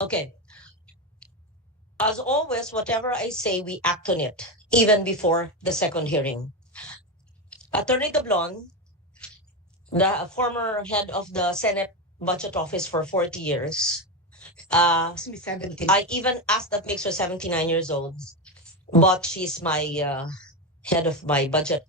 Okay. As always, whatever I say, we act on it, even before the second hearing. Attorney Doblon, the former head of the Senate Budget Office for 40 years, I even asked, that makes her 79 years old, but she's my head of my budget.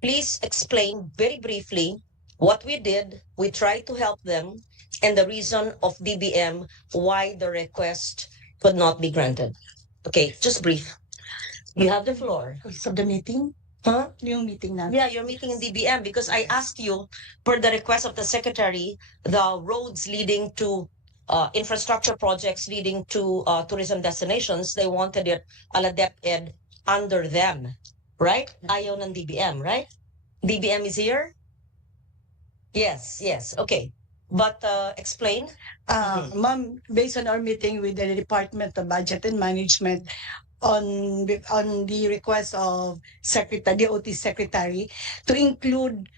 Please explain very briefly what we did. We tried to help them, and the reason of DBM why the request could not be granted. Okay, just brief. You have the floor. So the meeting? Huh? Yung meeting na. Yeah, you're meeting in DBM because I asked you, per the request of the secretary, the roads leading to infrastructure projects leading to tourism destinations, they wanted it a la DepEd under them, right? Ayaw ng DBM, right? DBM is here? Yes, yes. Okay. But explain. Ma'am, based on our meeting with the Department of Budget and Management on the request of DOT Secretary to include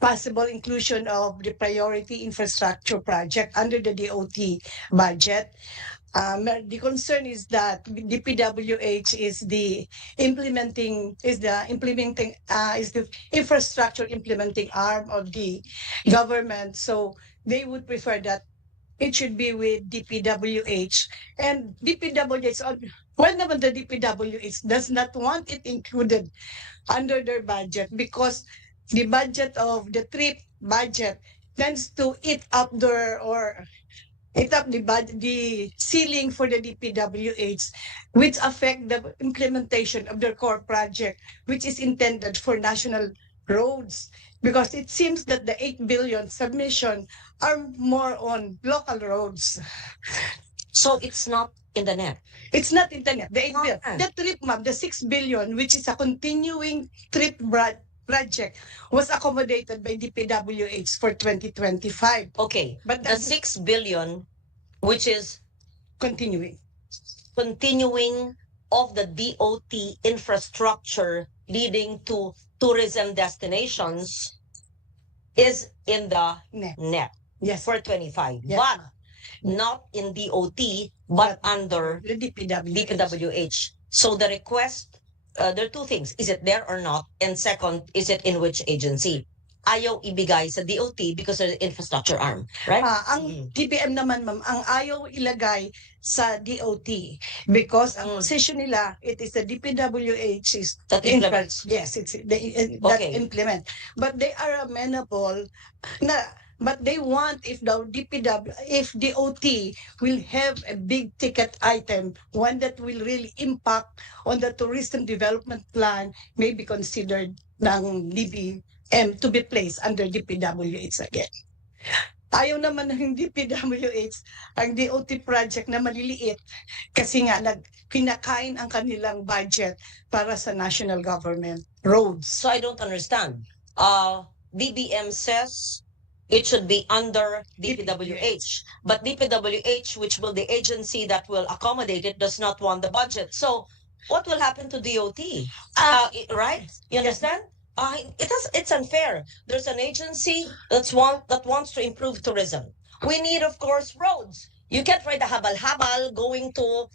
possible inclusion of the priority infrastructure project under the DOT budget. The concern is that the PWH is the infrastructure implementing arm of the government. So they would prefer that it should be with DPWH, and DPWH, well, naman the DPWH does not want it included under their budget because the budget of the trip budget tends to eat up the ceiling for the DPWH, which affect the implementation of their core project, which is intended for national roads. Because it seems that the 8 billion submission are more on local roads. So it's not in the net. It's not in the net. The 8 billion. The trip, ma'am, the 6 billion, which is a continuing trip project, was accommodated by DPWH for 2025. Okay, but the 6 billion, which is continuing of the DOT infrastructure leading to tourism destinations, is in the net Yes. for 25, Yes. but not in DOT, but under the DPWH. So the request, there are two things. Is it there or not? And second, is it in which agency? Ayaw ibigay sa DOT because of the infrastructure arm, right? Ang DBM naman, ma'am, ang ayaw ilagay sa DOT because ang position nila, it is the DPWH is That implements. Yes, it's that Okay. implement. But they are amenable but they want if DOT will have a big ticket item, one that will really impact on the tourism development plan, may be considered ng DBM to be placed under DPWH again. Ayaw naman ng DPWH ang DOT project na maliliit kasi nga kinakain ang kanilang budget para sa national government roads. So I don't understand. DBM says it should be under DPWH, but DPWH, which will the agency that will accommodate it, does not want the budget. So what will happen to DOT? Right? You understand? It's unfair. There's an agency that wants to improve tourism. We need, of course, roads. You can't ride a habal-habal going to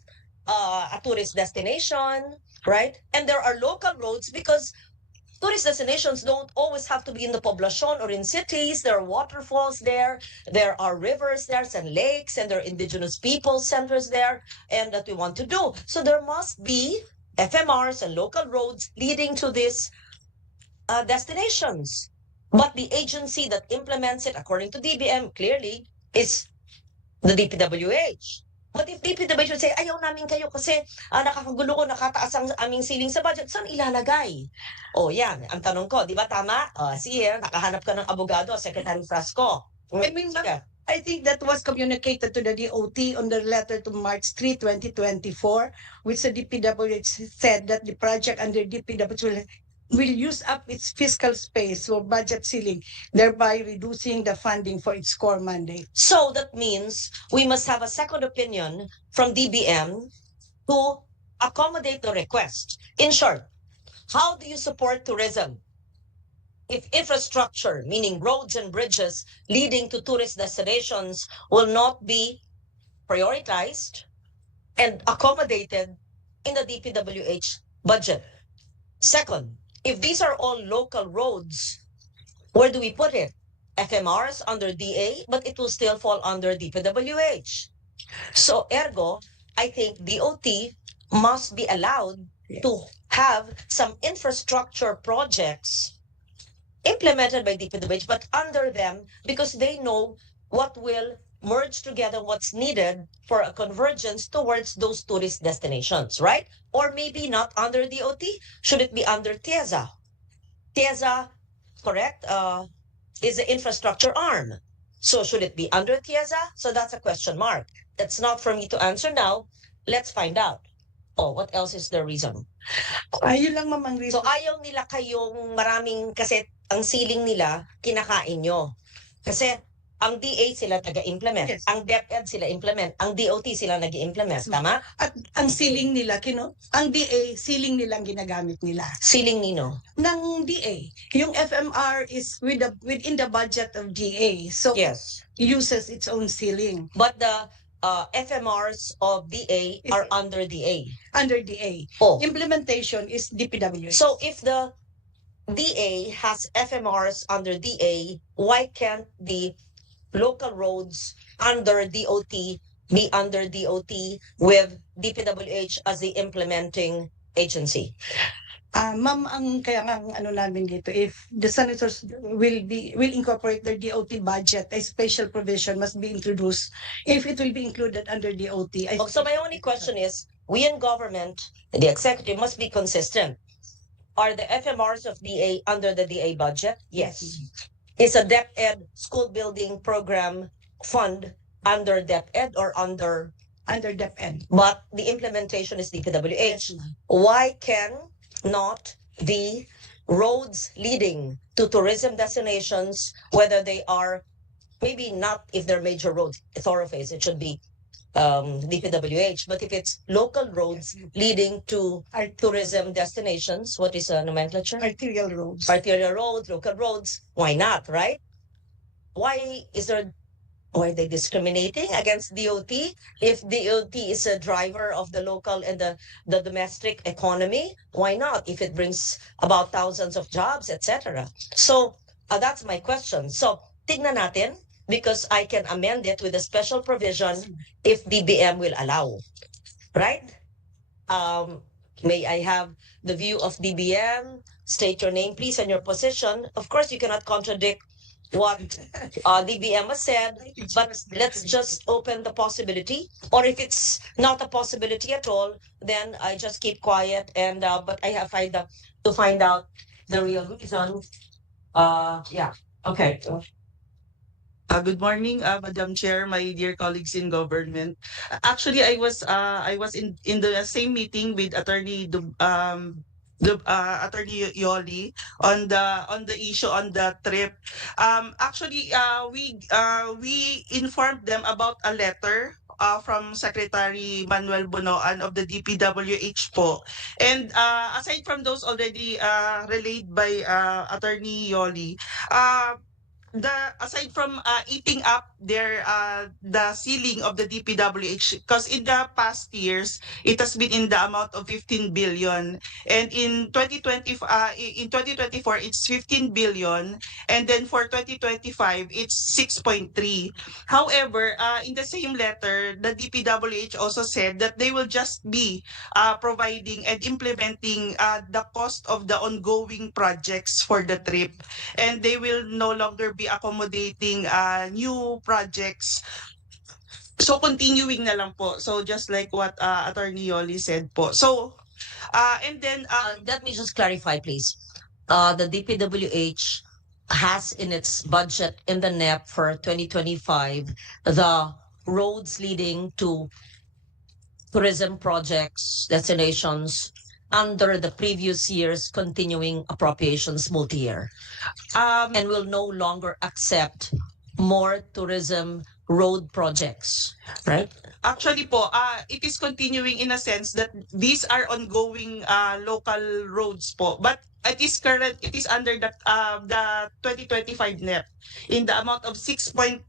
a tourist destination, right? And there are local roads because tourist destinations don't always have to be in the poblacion or in cities. There are waterfalls there. There are rivers there and lakes, and there are indigenous people centers there, and that we want to do. So there must be FMRs and local roads leading to these destinations. But the agency that implements it, according to DBM, clearly is the DPWH. But if DPWH would say, ayaw namin kayo kasi nakakagulo ko, nakataas ang aming ceiling sa budget, saan ilalagay? Oh, yan. Ang tanong ko, di ba tama? Sige, nakahanap ka ng abogado, Secretary Frasco. I mean, I think that was communicated to the DOT on the letter to March 3, 2024, which the DPWH said that the project under DPWH will use up its fiscal space or budget ceiling, thereby reducing the funding for its core mandate. So that means we must have a second opinion from DBM to accommodate the request. In short, how do you support tourism? if infrastructure, meaning roads and bridges leading to tourist destinations, will not be prioritized and accommodated in the DPWH budget. Second, if these are all local roads, where do we put it? FMRs under DA, but it will still fall under DPWH. So ergo, I think DOT must be allowed to have some infrastructure projects implemented by DPWH, but under them because they know what will merge together what's needed for a convergence towards those tourist destinations, right? Or maybe not under DOT. Should it be under TIEZA? TIEZA, correct, is the infrastructure arm. So should it be under TIEZA? So that's a question mark. That's not for me to answer now. Let's find out. Oh, what else is the reason? Ayun lang, ma'am, ang So reason. ayaw nila kayong maraming kasi ang ceiling nila kinakain nyo. Kasi ang DA sila taga-implement, Yes. ang DepEd sila implement, ang DOT sila nag-implement, tama? At ang ceiling nila, ang DA, ceiling nilang ginagamit nila. Ceiling nino. Ng DA. Yung FMR is within the budget of DA. So, Yes. uses its own ceiling But the FMRs of DA are under DA. under DA. Oh. Implementation is DPWH. So if the DA has FMRs under DA, why can't the local roads under DOT be under DOT with DPWH as the implementing agency? Ma'am, ang kaya nga ang ano namin dito, if the senators will incorporate their DOT budget, a special provision must be introduced. If it will be included under DOT. So my only question is, we in government, the executive must be consistent. Are the FMRs of DA under the DA budget? Yes. Is a DepEd school building program fund under DepEd or under DepEd. But the implementation is DPWH. Why can not the roads leading to tourism destinations, whether they are maybe not if they're major roads, thoroughfares, it should be DPWH, but if it's local roads leading to tourism destinations, what is a nomenclature? Arterial roads. Arterial roads, local roads, why not, right? Why are they discriminating against DOT if DOT is a driver of the local and the domestic economy? Why not if it brings about thousands of jobs, etc.? So that's my question. So tignan natin, because I can amend it with a special provision if DBM will allow, right? May I have the view of DBM? State your name, please, and your position. Of course, you cannot contradict what DBM has said, but let's just open the possibility. Or if it's not a possibility at all, then I just keep quiet. And but I have to find out the real reason. Yeah. Okay. Good morning, Madam Chair, my dear colleagues in government. Actually, I was in the same meeting with Attorney Attorney Yoli on the issue on the trip. Actually, we informed them about a letter from Secretary Manuel Bonoan of the DPWH po. And aside from those already relayed by Attorney Yoli, aside from eating up their the ceiling of the DPWH, because in the past years it has been in the amount of 15 billion, and in 2024 it's 15 billion, and then for 2025 it's 6.3. However, in the same letter, the DPWH also said that they will just be providing and implementing the cost of the ongoing projects for the trip, and they will no longer be accommodating new projects. So continuing na lang po. So just like what Attorney Yoli said po. So and then let me just clarify, please. The DPWH has in its budget in the NEP for 2025 the roads leading to tourism projects, destinations under the previous year's continuing appropriations multi-year, and will no longer accept more tourism road projects, right? Actually po, it is continuing in a sense that these are ongoing local roads po. But it is under the 2025 NEP in the amount of 6.38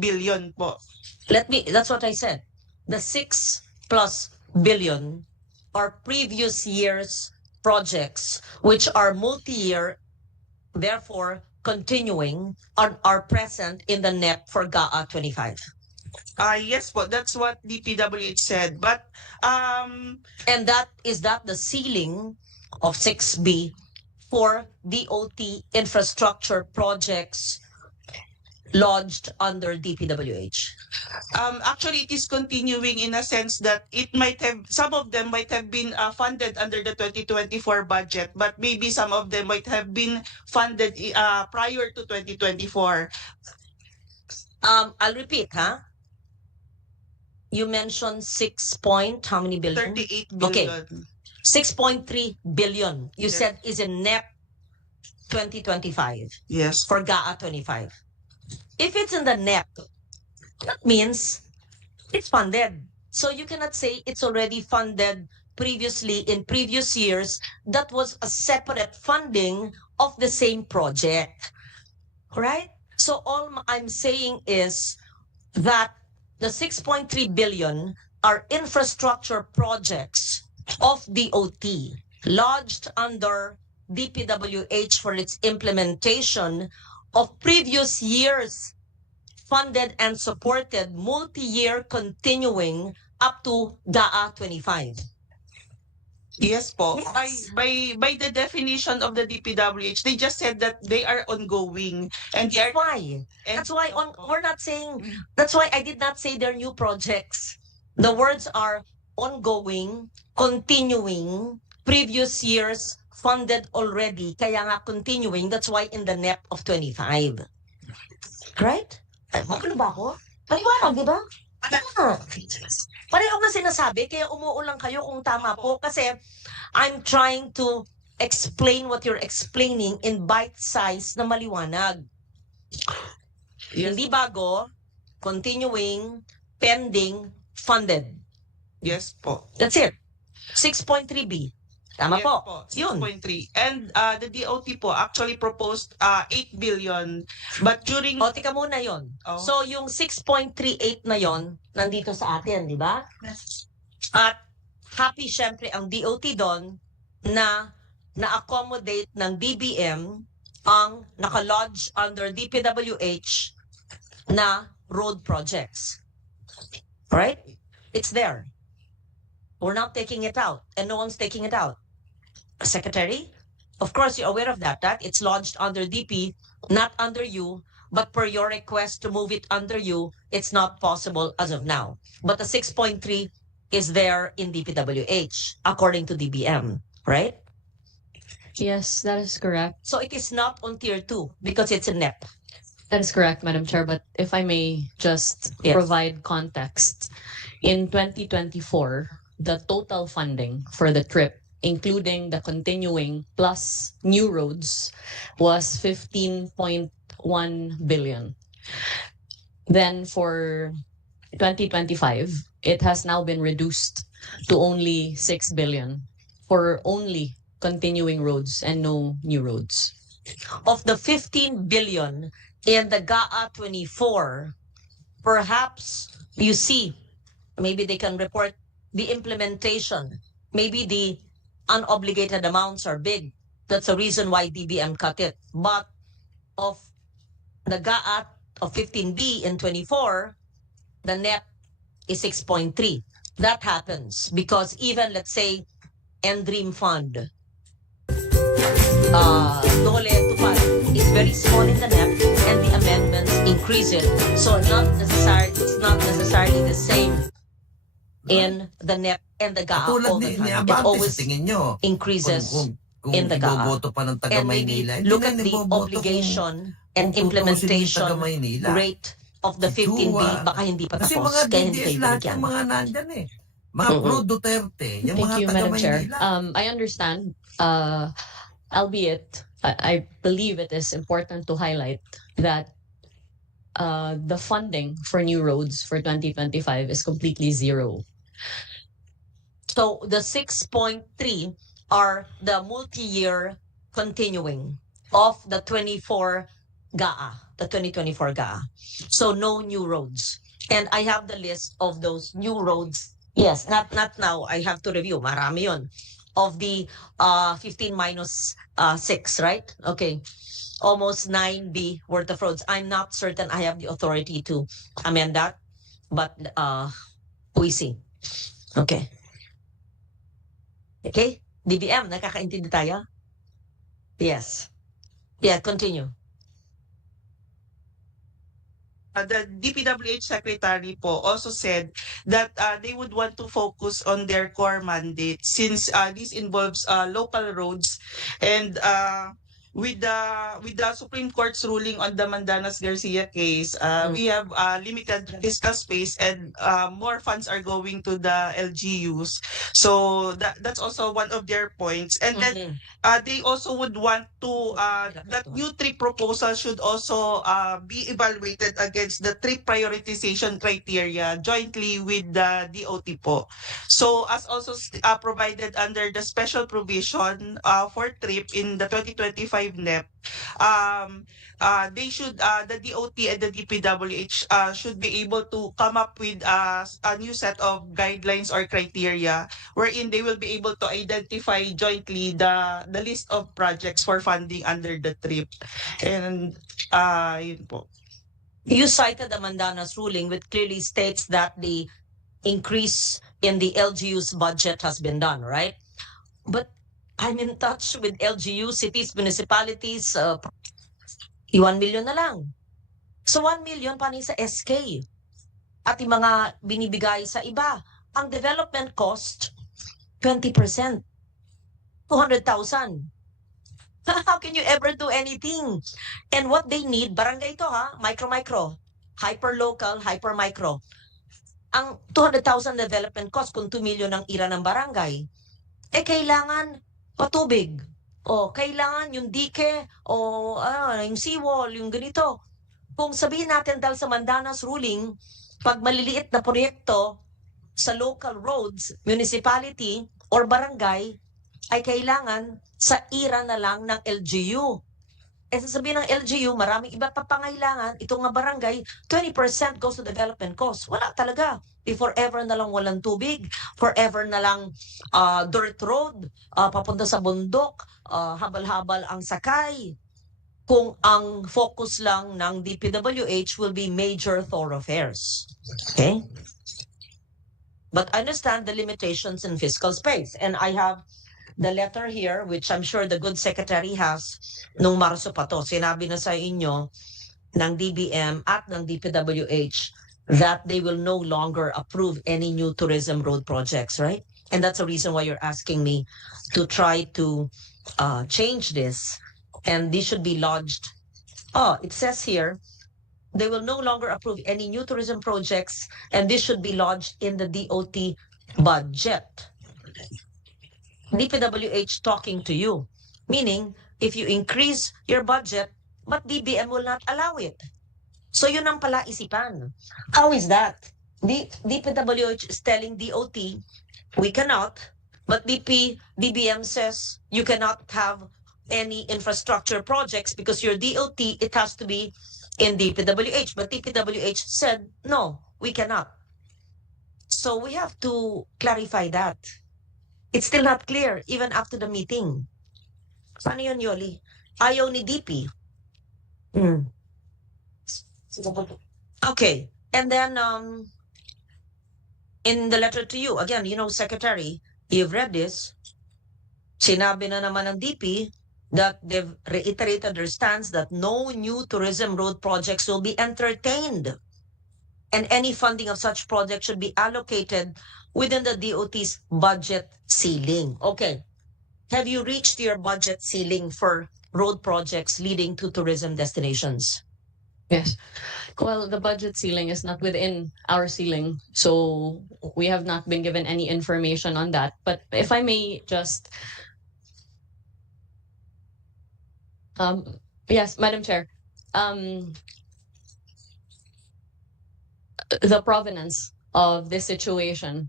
billion po. That's what I said. The 6+ billion are previous year's projects, which are multi-year, therefore continuing, are present in the NEP for GAA 25. Yes po, that's what DPWH said. But And is that the ceiling of 6B for DOT infrastructure projects lodged under DPWH? actually it is continuing in a sense that some of them might have been funded under the 2024 budget, but maybe some of them might have been funded prior to 2024. I'll repeat, huh? You mentioned how many billion? 38 Okay. billion. 6.3 billion. You Yes. said is in NEP 2025 Yes. for GAA 25. If it's in the NEP, that means it's funded. So you cannot say it's already funded previously in previous years. That was a separate funding of the same project, right? So all I'm saying is that the 6.3 billion are infrastructure projects of DOT lodged under DPWH for its implementation of previous years funded and supported multi-year continuing up to GAA 25. Yes po. Yes. By the definition of the DPWH, they just said that they are ongoing and they are Why? and That's why we're not saying, that's why I did not say they're new projects. The words are ongoing, continuing, previous years funded already, kaya nga continuing, that's why in the NEP of 25. Right? Ano ba ako? Paliwanag, di ba? Pareho nga sinasabi, kaya umuulang kayo kung tama po, kasi I'm trying to explain what you're explaining in bite size na maliwanag. Yes. Hindi bago, continuing, pending, funded. Yes po. That's it. 6.3B. Tama Yes po. Yun. 6.3. And the DOT po actually proposed 8 billion. But during O, tika muna yon. Oh. So, yung 6.38 na yon nandito sa atin, di ba? At happy syempre ang DOT doon na na-accommodate ng DBM ang naka-lodge under DPWH na road projects. Right? It's there. We're not taking it out, and no one's taking it out. Secretary, of course, you're aware of that it's lodged under DP, not under you, but per your request to move it under you, it's not possible as of now. But the 6.3 is there in DPWH, according to DBM, right? Yes, that is correct. So it is not on tier 2 because it's a NEP. That is correct, Madam Chair. But if I may just Yes. provide context, in 2024, the total funding for the trip, including the continuing plus new roads, was 15.1 billion. Then for 2025, it has now been reduced to only 6 billion for only continuing roads and no new roads. Of the 15 billion in the GAA 24, perhaps you see, maybe they can report the implementation. Maybe the unobligated amounts are big. That's the reason why DBM cut it. But of the GAA of 15B in 24, the net is 6.3. That happens because even, let's say, Dream Fund, Dole Tupad is very small in the net, and the amendments increase it. So it's not necessarily the same in the NEP and the GAA Tulad all the ni time. It Abante, always sa tingin nyo, increases kung in the GAA. iboboto pa ng taga And maybe Maynila, hindi look na at the iboboto obligation and kung tutusin yung implementation taga Maynila. rate of the 15B. Baka hindi pa Kasi tapos, mga kaya hindi DDS kayo lahat binigyan. yung mga nandyan eh. Mga Mm-mm. pro Duterte, yung Thank mga you, taga Madam Chair. Maynila. I understand, albeit I believe it is important to highlight that the funding for new roads for 2025 is completely zero. So the 6.3 are the multi-year continuing of the 24 GAA, the 2024 GAA. So no new roads. And I have the list of those new roads. Yes, not now. I have to review. Marami yun. Of the 15 minus 6, right? Okay. Almost 9B worth of roads. I'm not certain I have the authority to amend that. But we see. Okay. Okay? DBM, nakakaintindi tayo? Yes. Yeah, continue. The DPWH secretary po also said that they would want to focus on their core mandate since this involves local roads and with the Supreme Court's ruling on the Mandanas Garcia case, we have limited fiscal space and more funds are going to the LGUs. So that's also one of their points. And then they also would want to that new trip proposal should also be evaluated against the trip prioritization criteria jointly with the DOT po. So as also provided under the special provision for trip in the 2025 NEP, they should the DOT and the DPWH should be able to come up with a new set of guidelines or criteria wherein they will be able to identify jointly the list of projects for funding under the trip. And yun po. You cited the Mandanas ruling, which clearly states that the increase in the LGU's budget has been done, right? But I'm in touch with LGU, cities, municipalities, 1 million na lang. So 1 million paano sa SK? At yung mga binibigay sa iba. Ang development cost, 20%. 200,000. How can you ever do anything? And what they need, barangay ito ha, micro, hyper-local, hyper-micro. Ang 200,000 development cost kung 2 million ang ira ng barangay, kailangan patubig. O kailangan yung dike, o yung seawall, yung ganito. Kung sabihin natin dahil sa Mandanas ruling, pag maliliit na proyekto sa local roads, municipality, or barangay, ay kailangan sa ira na lang ng LGU. Sasabihin ng LGU, maraming iba pa pangailangan, itong nga barangay, 20% goes to development cost. Wala talaga. Forever na lang walang tubig, forever na lang dirt road, papunta sa bundok, habal-habal ang sakay. Kung ang focus lang ng DPWH will be major thoroughfares. Okay? But I understand the limitations in fiscal space. And I have the letter here, which I'm sure the good secretary has, nung Marso pa to, sinabi na sa inyo ng DBM at ng DPWH that they will no longer approve any new tourism road projects, right? And that's the reason why you're asking me to try to change this. And this should be lodged. It says here, they will no longer approve any new tourism projects, and this should be lodged in the DOT budget. DPWH talking to you, meaning if you increase your budget, but DBM will not allow it. So yun ang pala isipan. How is that? DPWH is telling DOT, we cannot, but DBM says you cannot have any infrastructure projects because your DOT, it has to be in DPWH. But DPWH said, no, we cannot. So we have to clarify that. It's still not clear, even after the meeting. Paano yun, Yoli? Ayaw ni DP. Okay. And then, in the letter to you, again, Secretary, you've read this. Sinabi na naman ng DP that they've reiterated their stance that no new tourism road projects will be entertained. And any funding of such projects should be allocated within the DOT's budget ceiling. Okay. Have you reached your budget ceiling for road projects leading to tourism destinations? Yes. Well, the budget ceiling is not within our ceiling, so we have not been given any information on that. But if I may just... yes, Madam Chair. the provenance of this situation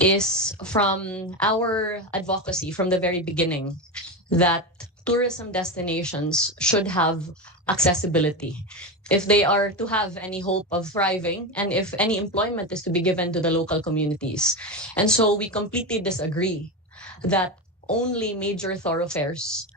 is from our advocacy from the very beginning that tourism destinations should have accessibility. If they are to have any hope of thriving and if any employment is to be given to the local communities. And so we completely disagree that only major thoroughfares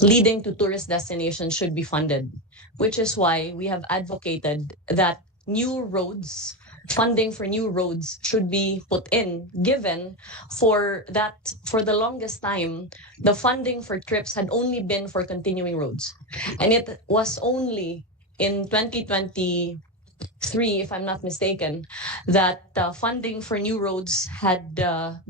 leading to tourist destinations should be funded, which is why we have advocated that new roads, funding for new roads should be put in, given for the longest time, the funding for trips had only been for continuing roads. And it was only in 2023, if I'm not mistaken, that funding for new roads had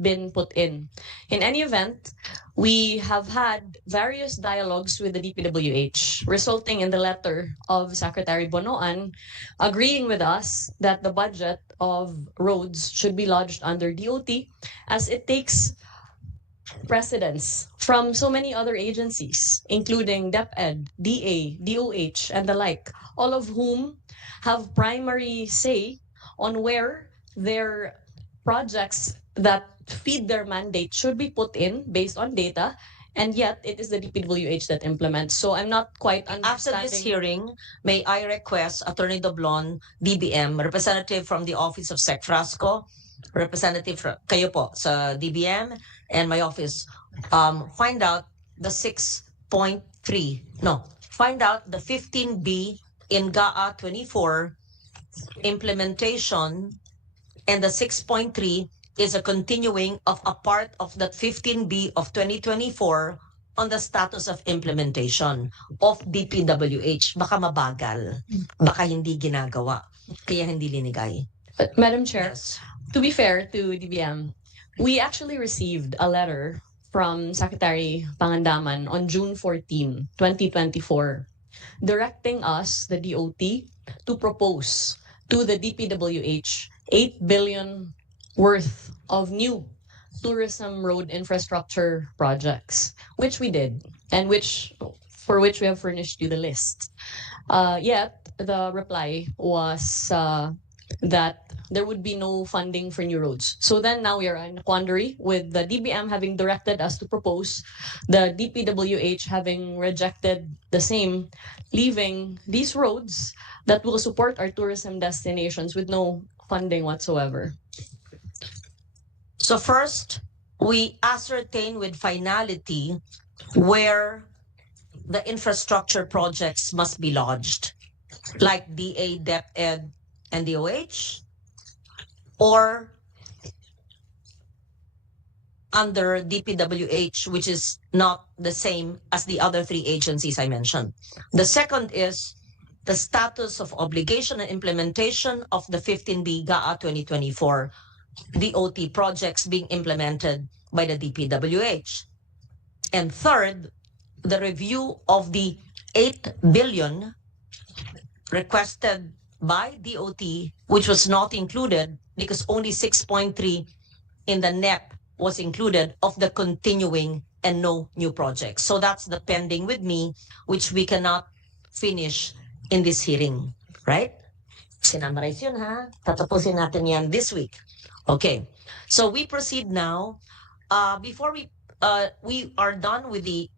been put in. In any event, we have had various dialogues with the DPWH, resulting in the letter of Secretary Bonoan agreeing with us that the budget of roads should be lodged under DOT, as it takes precedence from so many other agencies, including DepEd, DA, DOH, and the like, all of whom have primary say on where their projects that feed their mandate should be put in based on data, and yet it is the DPWH that implements. So I'm not quite After understanding. this hearing, may I request Attorney Doblon, DBM, representative from the Office of Sec Frasco, representative kayo po sa DBM and my office, find out the 6.3, find out the 15B in GAA 24 implementation, and the 6.3 is a continuing of a part of that 15B of 2024 on the status of implementation of DPWH. Baka mabagal, baka hindi ginagawa, kaya hindi linigay. But Madam Chair, Yes. to be fair to DBM, we actually received a letter from Secretary Pangandaman on June 14, 2024, directing us, the DOT, to propose to the DPWH 8 billion worth of new tourism road infrastructure projects, which we did, and for which we have furnished you the list. Yet the reply was that there would be no funding for new roads. So then now we are in a quandary with the DBM having directed us to propose, the DPWH having rejected the same, leaving these roads that will support our tourism destinations with no funding whatsoever. So first, we ascertain with finality where the infrastructure projects must be lodged, like DA, DepEd, and DOH, or under DPWH, which is not the same as the other three agencies I mentioned. The second is the status of obligation and implementation of the 15B GAA 2024 DOT projects being implemented by the DPWH. And third, the review of the 8 billion requested by DOT, which was not included because only 6.3 in the NEP was included of the continuing and no new projects. So that's the pending with me, which we cannot finish in this hearing, right? Sinamarize yun, ha? Tatapusin natin yan this week. Okay, so we proceed now. Before we are done with the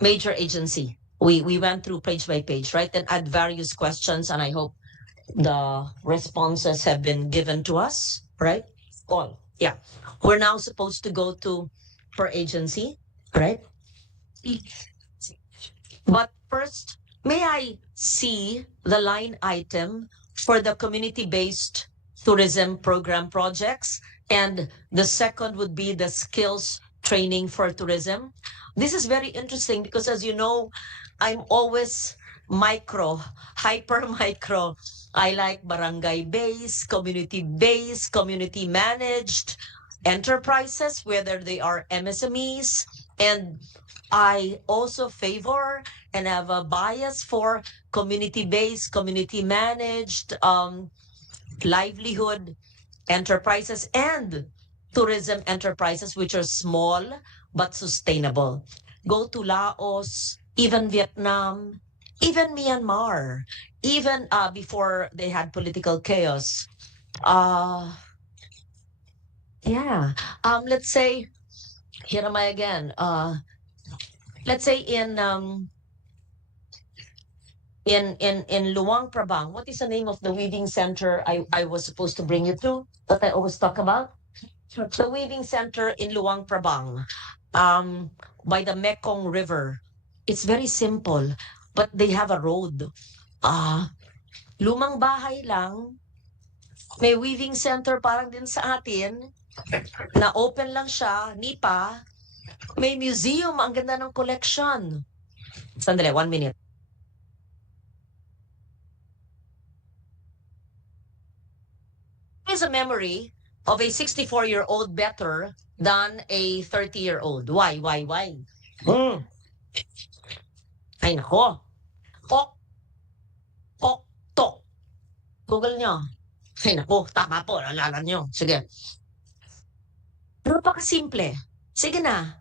major agency, we went through page by page, right? And had various questions, and I hope the responses have been given to us, right? All, yeah. We're now supposed to go to per agency, right? But first, may I see the line item for the community-based tourism program projects? And the second would be the skills training for tourism. This is very interesting because, as you know, I'm always hyper micro. I like barangay-based, community-based, community-managed enterprises, whether they are MSMEs. And I also favor and have a bias for community-based, community-managed livelihood enterprises and tourism enterprises, which are small but sustainable. Go to Laos, even Vietnam, Even Myanmar, even before they had political chaos. Yeah. Let's say, here am I again. Let's say in Luang Prabang, what is the name of the weaving center I was supposed to bring you to that I always talk about? The weaving center in Luang Prabang, by the Mekong River. It's very simple, but they have a road. Lumang bahay lang, may weaving center parang din sa atin, na open lang siya, nipa, may museum, ang ganda ng collection. Sandali, 1 minute. Is a memory of a 64-year-old better than a 30-year-old. Why? Ay, nako. Tok. Google nyo. Ay, nako. Tama po. Nalala nyo. Sige. Napakasimple. Sige na.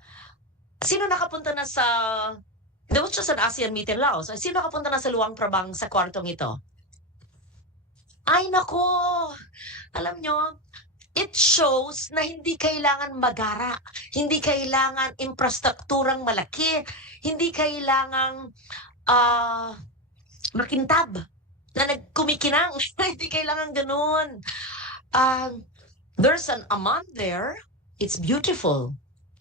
Sino nakapunta na sa... There was just an ASEAN meeting in Laos. Sino nakapunta na sa Luang Prabang sa kwartong ito? Ay, nako. Alam nyo, it shows na hindi kailangan magara, hindi kailangan infrastrukturang malaki, hindi kailangan makintab na nagkumikinang. Hindi kailangan ganun. There's an amman there. It's beautiful.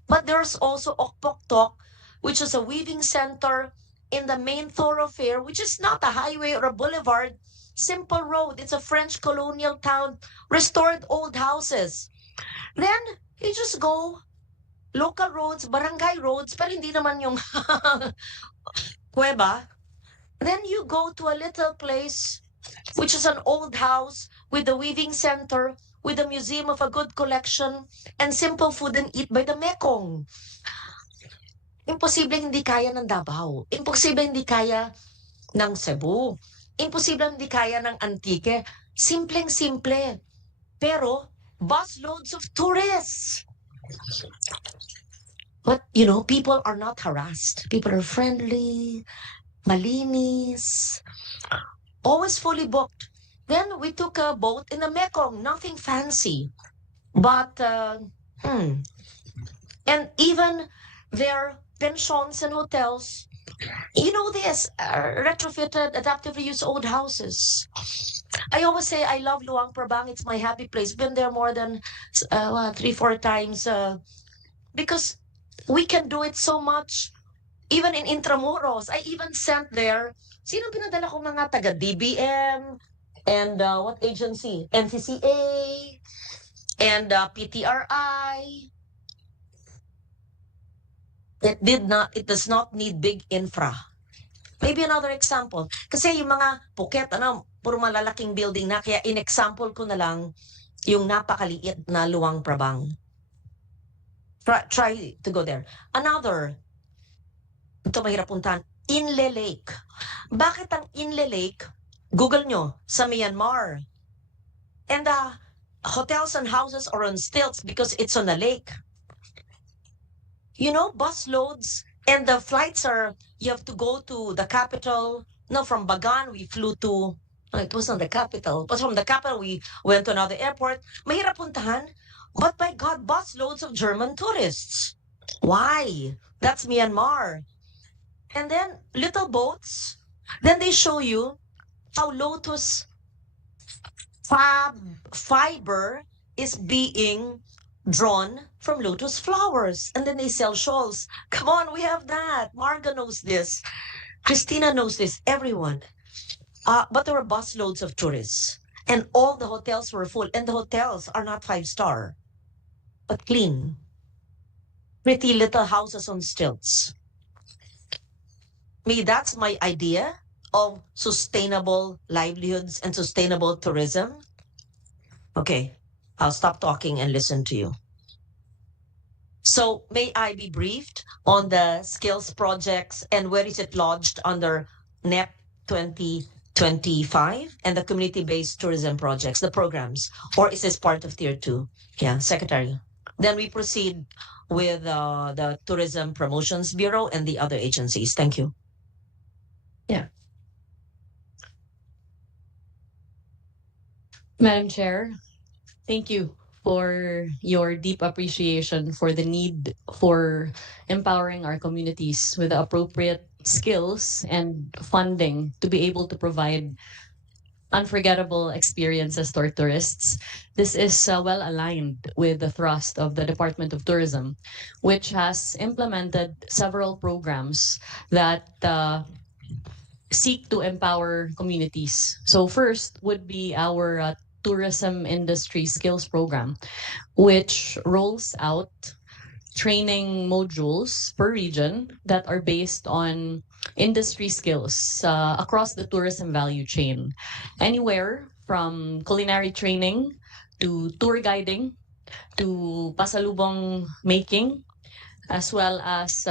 But there's also Okpoktok, which is a weaving center in the main thoroughfare, which is not a highway or a boulevard, simple road. It's a French colonial town, restored old houses. Then, you just go, local roads, barangay roads, pero hindi naman yung kuweba. Then you go to a little place, which is an old house with a weaving center, with a museum of a good collection, and simple food and eat by the Mekong. Imposible hindi kaya ng Davao. Imposible hindi kaya ng Cebu. Imposible hindi kaya ng Antique. Simpleng-simple. Pero, busloads of tourists. But, people are not harassed. People are friendly, malinis, always fully booked. Then, we took a boat in the Mekong. Nothing fancy. But, and even their pensions and hotels, this, retrofitted, adaptive reuse old houses. I always say I love Luang Prabang. It's my happy place. Been there more than 3-4 times because we can do it so much. Even in Intramuros, I even sent there. Sino pinadala ko mga taga DBM and what agency? NCCA and PTRI. It does not need big infra. Maybe another example. Kasi yung mga Phuket, puro malalaking building na. Kaya in-example ko na lang yung napakaliit na Luang Prabang. Try to go there. Another, ito mahirap puntahan, Inle Lake. Bakit ang Inle Lake? Google nyo, sa Myanmar. And the hotels and houses are on stilts because it's on a lake. Bus loads, and the flights you have to go to the capital. No, from Bagan, we flew to, it wasn't the capital, but from the capital, we went to another airport. Mahirap puntahan, but by God, bus loads of German tourists. Why? That's Myanmar. And then, little boats. Then they show you how Lotus fiber is being drawn from lotus flowers, and then they sell shawls. Come on, we have that. Marga knows this. Christina knows this. Everyone. But there were busloads of tourists, and all the hotels were full. And the hotels are not 5-star, but clean. Pretty little houses on stilts. That's my idea of sustainable livelihoods and sustainable tourism. Okay. I'll stop talking and listen to you. So may I be briefed on the skills projects and where is it lodged under NEP 2025 and the community-based tourism projects, the programs, or is this part of Tier 2? Yeah, Secretary. Then we proceed with the Tourism Promotions Bureau and the other agencies. Thank you. Madam Chair, thank you for your deep appreciation for the need for empowering our communities with the appropriate skills and funding to be able to provide unforgettable experiences to our tourists. This is well aligned with the thrust of the Department of Tourism, which has implemented several programs that seek to empower communities. So, first would be our tourism industry skills program, which rolls out training modules per region that are based on industry skills across the tourism value chain, anywhere from culinary training to tour guiding to pasalubong making, as well as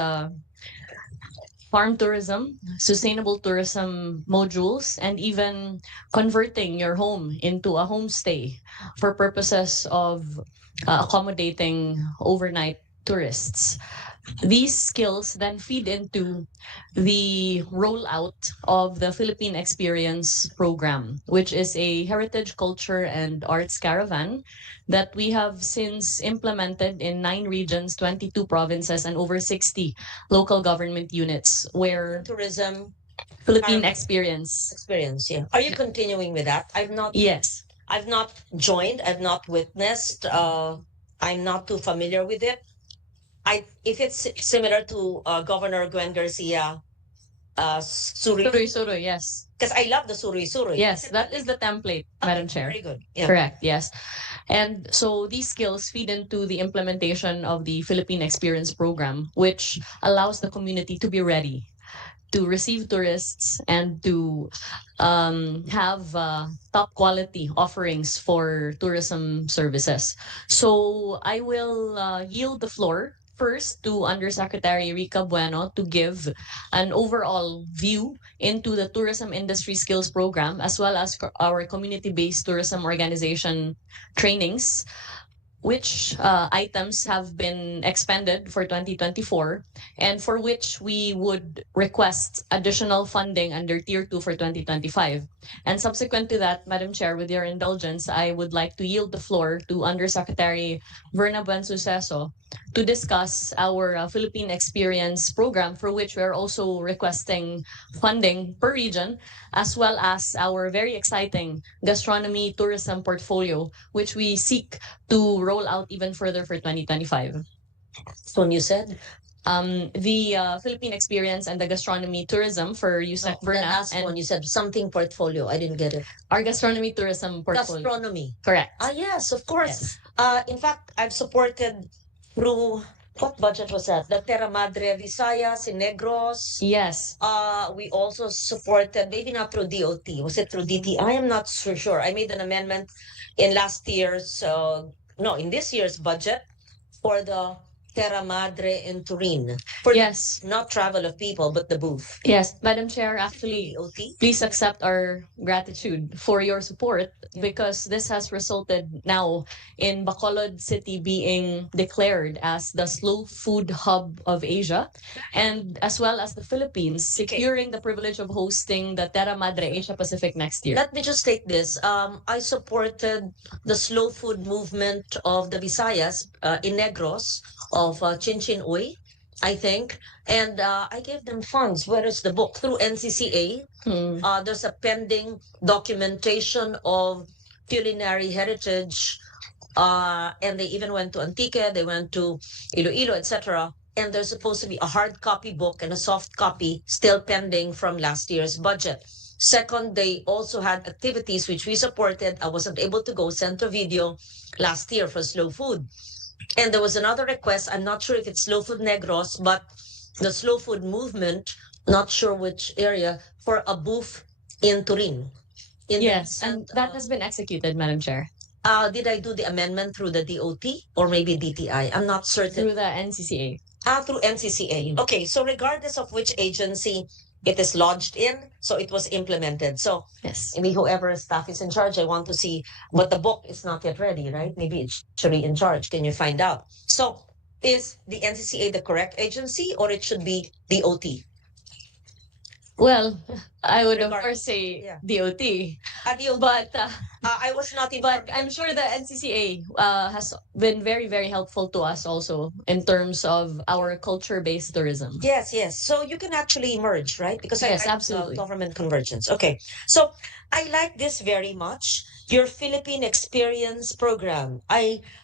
farm tourism, sustainable tourism modules, and even converting your home into a homestay for purposes of accommodating overnight tourists. These skills then feed into the rollout of the Philippine Experience program, which is a heritage, culture, and arts caravan that we have since implemented in 9 regions, 22 provinces, and over 60 local government units where Tourism Philippine Caravan. Experience. experience. Yeah. Are you continuing with that? Yes. I've not joined. I've not witnessed. I'm not too familiar with it. If it's similar to Governor Gwen Garcia, Suri, Suroy, yes. because I love the Suri Suri. Yes, that is the template, Madam Chair. Very good. Yeah. Correct, yes. And so these skills feed into the implementation of the Philippine Experience program, which allows the community to be ready to receive tourists and to have top quality offerings for tourism services. So I will yield the floor first to Undersecretary Rica Bueno to give an overall view into the tourism industry skills program as well as our community-based tourism organization trainings, which items have been expended for 2024 and for which we would request additional funding under Tier 2 for 2025. And subsequent to that, Madam Chair, with your indulgence, I would like to yield the floor to Undersecretary Verna Buensuceso to discuss our Philippine Experience program, for which we are also requesting funding per region, as well as our very exciting gastronomy tourism portfolio, which we seek to roll out even further for 2025. So you said The Philippine Experience and the gastronomy tourism for USEC the Verna last and one you said something portfolio. I didn't get it. our gastronomy tourism portfolio. Gastronomy. Correct. Yes, of course. Yes. In fact, I've supported through what budget was that? The Terra Madre Visayas in Negros. Yes. We also supported, maybe not through DOT, was it through DT? I am not so sure. I made an amendment in in this year's budget for the Terra Madre in Turin. For Yes. not travel of people, but the booth. Yes, Madam Chair, actually, DOT. please accept our gratitude for your support Yeah. because this has resulted now in Bacolod City being declared as the slow food hub of Asia, and as well as the Philippines securing the privilege of hosting the Terra Madre Asia Pacific next year. Let me just state this. I supported the slow food movement of the Visayas in Negros of Chinchin Uy, I think. And I gave them funds. Where is the book? Through NCCA. Hmm. There's a pending documentation of culinary heritage. And they even went to Antique, they went to Iloilo, etc. And there's supposed to be a hard copy book and a soft copy still pending from last year's budget. Second, they also had activities which we supported. I wasn't able to go, sent a video last year for slow food. And there was another request. I'm not sure if it's Slow Food Negros, but the slow food movement, not sure which area, for a booth in Turin. Yes, and that has been executed, Madam Chair, Did I do the amendment through the DOT or maybe DTI? I'm not certain. through the NCCA. Through NCCA. Okay, so regardless of which agency it is lodged in, so it was implemented. So Yes. maybe whoever staff is in charge, I want to see, but the book is not yet ready, right? Maybe it's actually in charge. Can you find out? So is the NCCA the correct agency or it should be DOT? Well, I would of Regard- course say yeah. DOT, Adil, but I was not but informed. I'm sure the NCCA has been very, very helpful to us also in terms of our culture-based tourism. Yes, yes. So you can actually merge, right? Because Yes, I absolutely. government convergence. Okay. So I like this very much. Your Philippine Experience Program.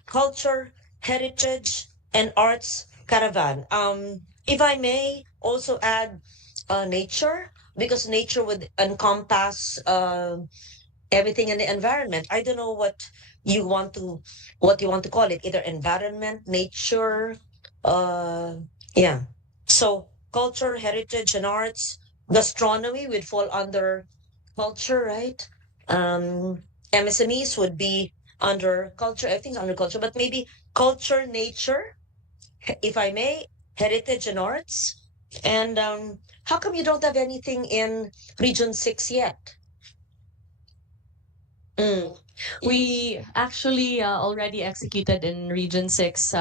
Culture, heritage, and arts caravan. If I may also add nature, because nature would encompass everything in the environment. I don't know what you want to call it, either environment, nature, uh yeah. So culture, heritage, and arts, gastronomy would fall under culture, right? MSMEs would be under culture, everything's under culture, but maybe culture, nature, if I may, heritage and arts. And how come you don't have anything in Region 6 yet? Mm. We actually already executed in Region 6,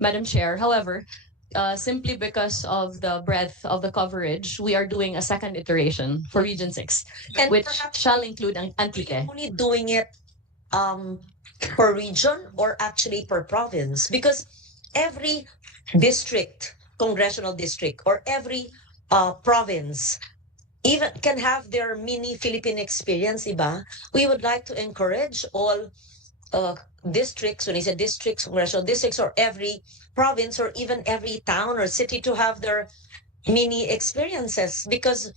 Madam Chair. However, simply because of the breadth of the coverage, we are doing a second iteration for Region 6, And which perhaps shall include are you Antique. only doing it um per region or actually per province? Because every district, congressional district, or every province even can have their mini Philippine experience, iba? We would like to encourage all uh, districts, when I say districts, congressional districts, or every province, or even every town or city to have their mini experiences. Because,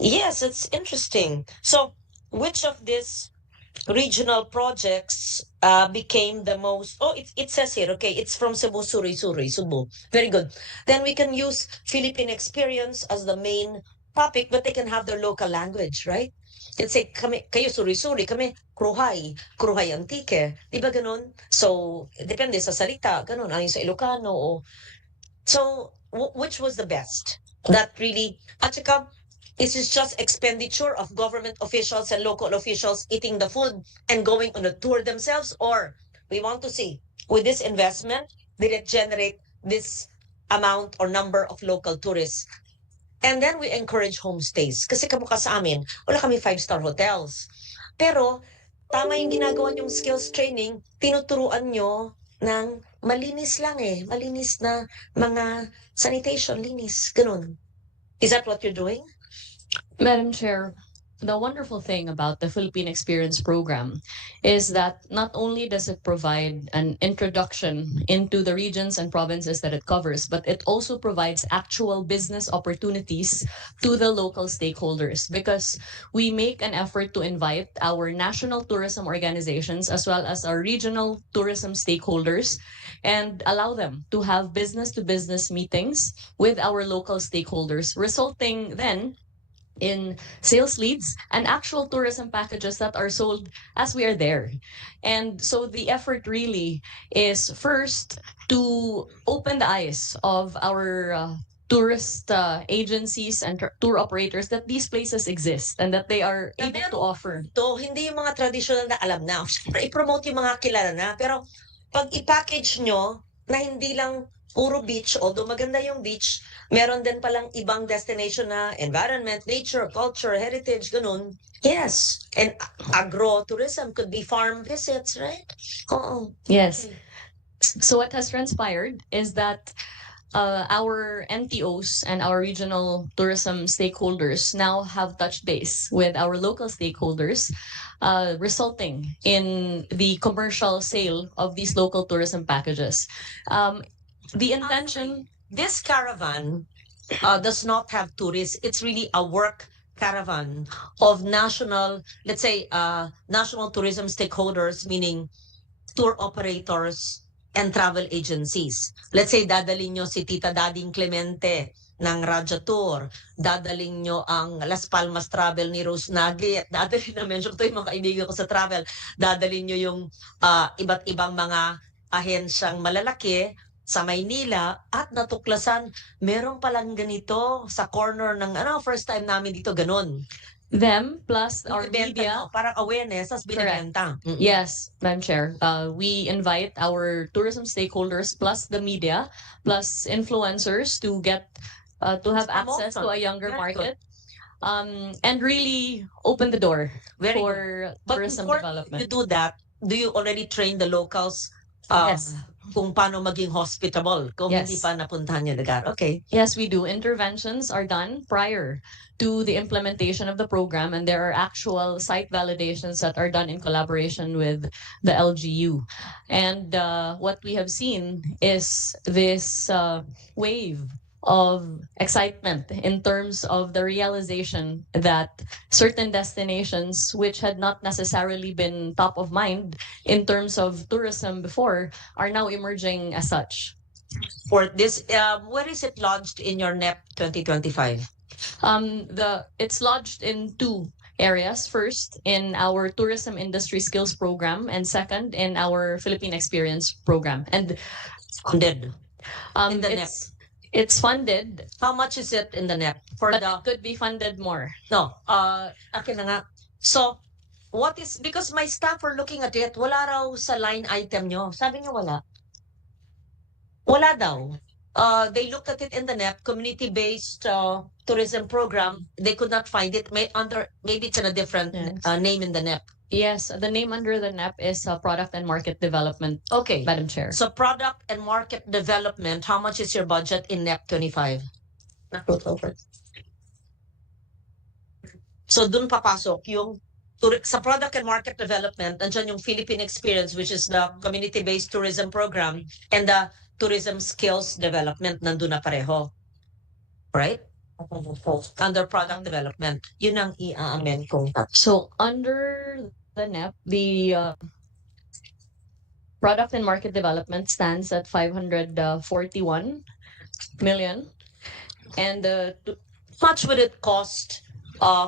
yes, it's interesting. So, which of these regional projects became the most? Oh, it says here, okay, it's from Cebu, Suri, Cebu. Very good. Then we can use Philippine experience as the main topic, but they can have their local language, right? Let's say, kayo Suri, kami Kruhay Antique. Di ba ganun? So, depende sa salita, ganun. Ayon sa Ilocano. So, which was the best? That really, at saka, this is just expenditure of government officials and local officials eating the food and going on a tour themselves, or we want to see, with this investment, did it generate this amount or number of local tourists? And then we encourage homestays. Kasi kamukha sa amin, wala kami 5-star hotels. Pero, tama yung ginagawa niyong skills training, tinuturuan nyo ng malinis lang malinis na mga sanitation, linis, ganun. Is that what you're doing? Madam Chair, the wonderful thing about the Philippine Experience Program is that not only does it provide an introduction into the regions and provinces that it covers, but it also provides actual business opportunities to the local stakeholders, because we make an effort to invite our national tourism organizations as well as our regional tourism stakeholders and allow them to have business to business meetings with our local stakeholders, resulting then in sales leads and actual tourism packages that are sold as we are there. And so the effort really is first to open the eyes of our tourist agencies and tour operators that these places exist and that they are able to offer. To, hindi yung mga traditional na alam na. Siyempre, i-promote yung mga kilala na. Pero, pag i-package nyo na hindi lang puro beach, although maganda yung beach, meron din palang ibang destination na environment, nature, culture, heritage, ganun. Yes. And agro-tourism could be farm visits, right? Oo. Yes. Okay. So what has transpired is that our NTOs and our regional tourism stakeholders now have touched base with our local stakeholders, resulting in the commercial sale of these local tourism packages. The intention... This caravan does not have tourists. It's really a work caravan of national, let's say, national tourism stakeholders, meaning tour operators and travel agencies. Let's say, dadalhin nyo si Tita Dading Clemente ng Raja Tour, dadalhin nyo ang Las Palmas Travel ni Rose Nagli, at dadalhin na mention to yung mga kaibigan ko sa travel, dadalhin nyo yung iba't ibang mga ahensyang malalaki sa Maynila, at natuklasan, meron palang ganito sa corner ng, first time namin dito, ganun. Them plus our Binibenta media. nyo, parang awareness, as binibenta. Yes, Madam Chair. We invite our tourism stakeholders plus the media plus influencers to get to have access to a younger Very good. market. and really open the door Very good. for But tourism before you development. do that, do you already train the locals Yes. kung paano maging hospitable kung hindi Yes. pa napuntahan yung lugar? Okay. Yes, we do. Interventions are done prior to the implementation of the program, and there are actual site validations that are done in collaboration with the LGU. And what we have seen is this wave of excitement in terms of the realization that certain destinations which had not necessarily been top of mind in terms of tourism before are now emerging as such. For this, where is it lodged in your NEP 2025? It's lodged in two areas. First, in our tourism industry skills program, and second, in our Philippine experience program. And Funded. In the it's funded, How much is it in the NEP? For but the it could be funded more. No, akin na nga. So, what is, because my staff are looking at it, wala raw sa line item nyo. Sabi nyo wala. Wala daw. They looked at it in the NEP, community-based tourism program. They could not find it. Maybe it's in a different Yes. name in the NEP. Yes, the name under the NEP is Product and Market Development, Okay. Madam Chair. So product and market development, how much is your budget in NEP 25? So dun papasok yung sa product and market development, nandiyan yung Philippine Experience, which is the community-based tourism program, and the tourism skills development, nandun na pareho. Right? Under product development. Yun ang i-amend kong. So under the NEP, the product and market development stands at 541 million. And How much would it cost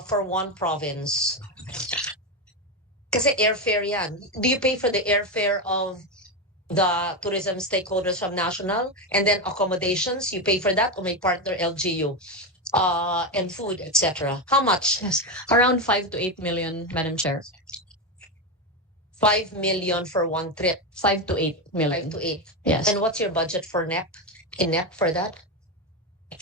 for one province? Kasi airfare yan. Do you pay for the airfare of the tourism stakeholders from national, and then accommodations, you pay for that, or may partner LGU, and food, etc.? How much? yes, around 5 to 8 million, Madam Chair. 5 million for one trip. 5 to 8 million. 5 to 8. Yes. And what's your budget for NEP? In NEP for that?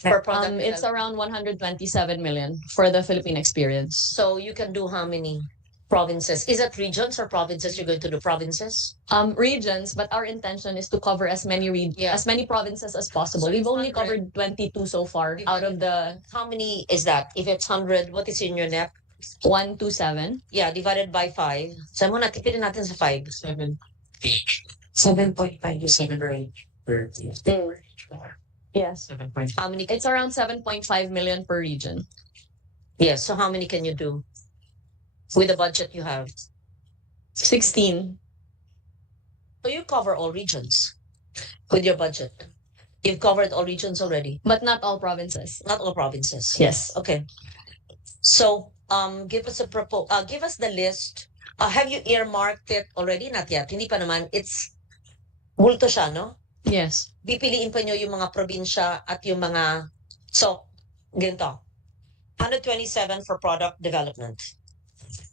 For product It's development? around 127 million for the Philippine experience. So you can do how many provinces? Is it regions or provinces? You're going to do provinces? Regions, but our intention is to cover as many Yeah. as many provinces as possible. So We've it's only 100. covered 22 so far out of the How many is that? If it's 100, what is in your NEP? 127. Yeah, divided by 5. So muna, tipirin natin sa 5. 7.5 to 7 range per Yes. 7.5. How many? It's around 7.5 million per region. Yes. So how many can you do with the budget you have? 16. So you cover all regions with your budget. You've covered all regions already, But not all provinces. not all provinces. Yes. Okay. So give us give us the list. Have you earmarked it already? Not yet. Hindi pa naman. It's multo siya, no? Yes. Pipiliin pa nyo yung mga probinsya at yung mga, so, ganito, 127 for product development.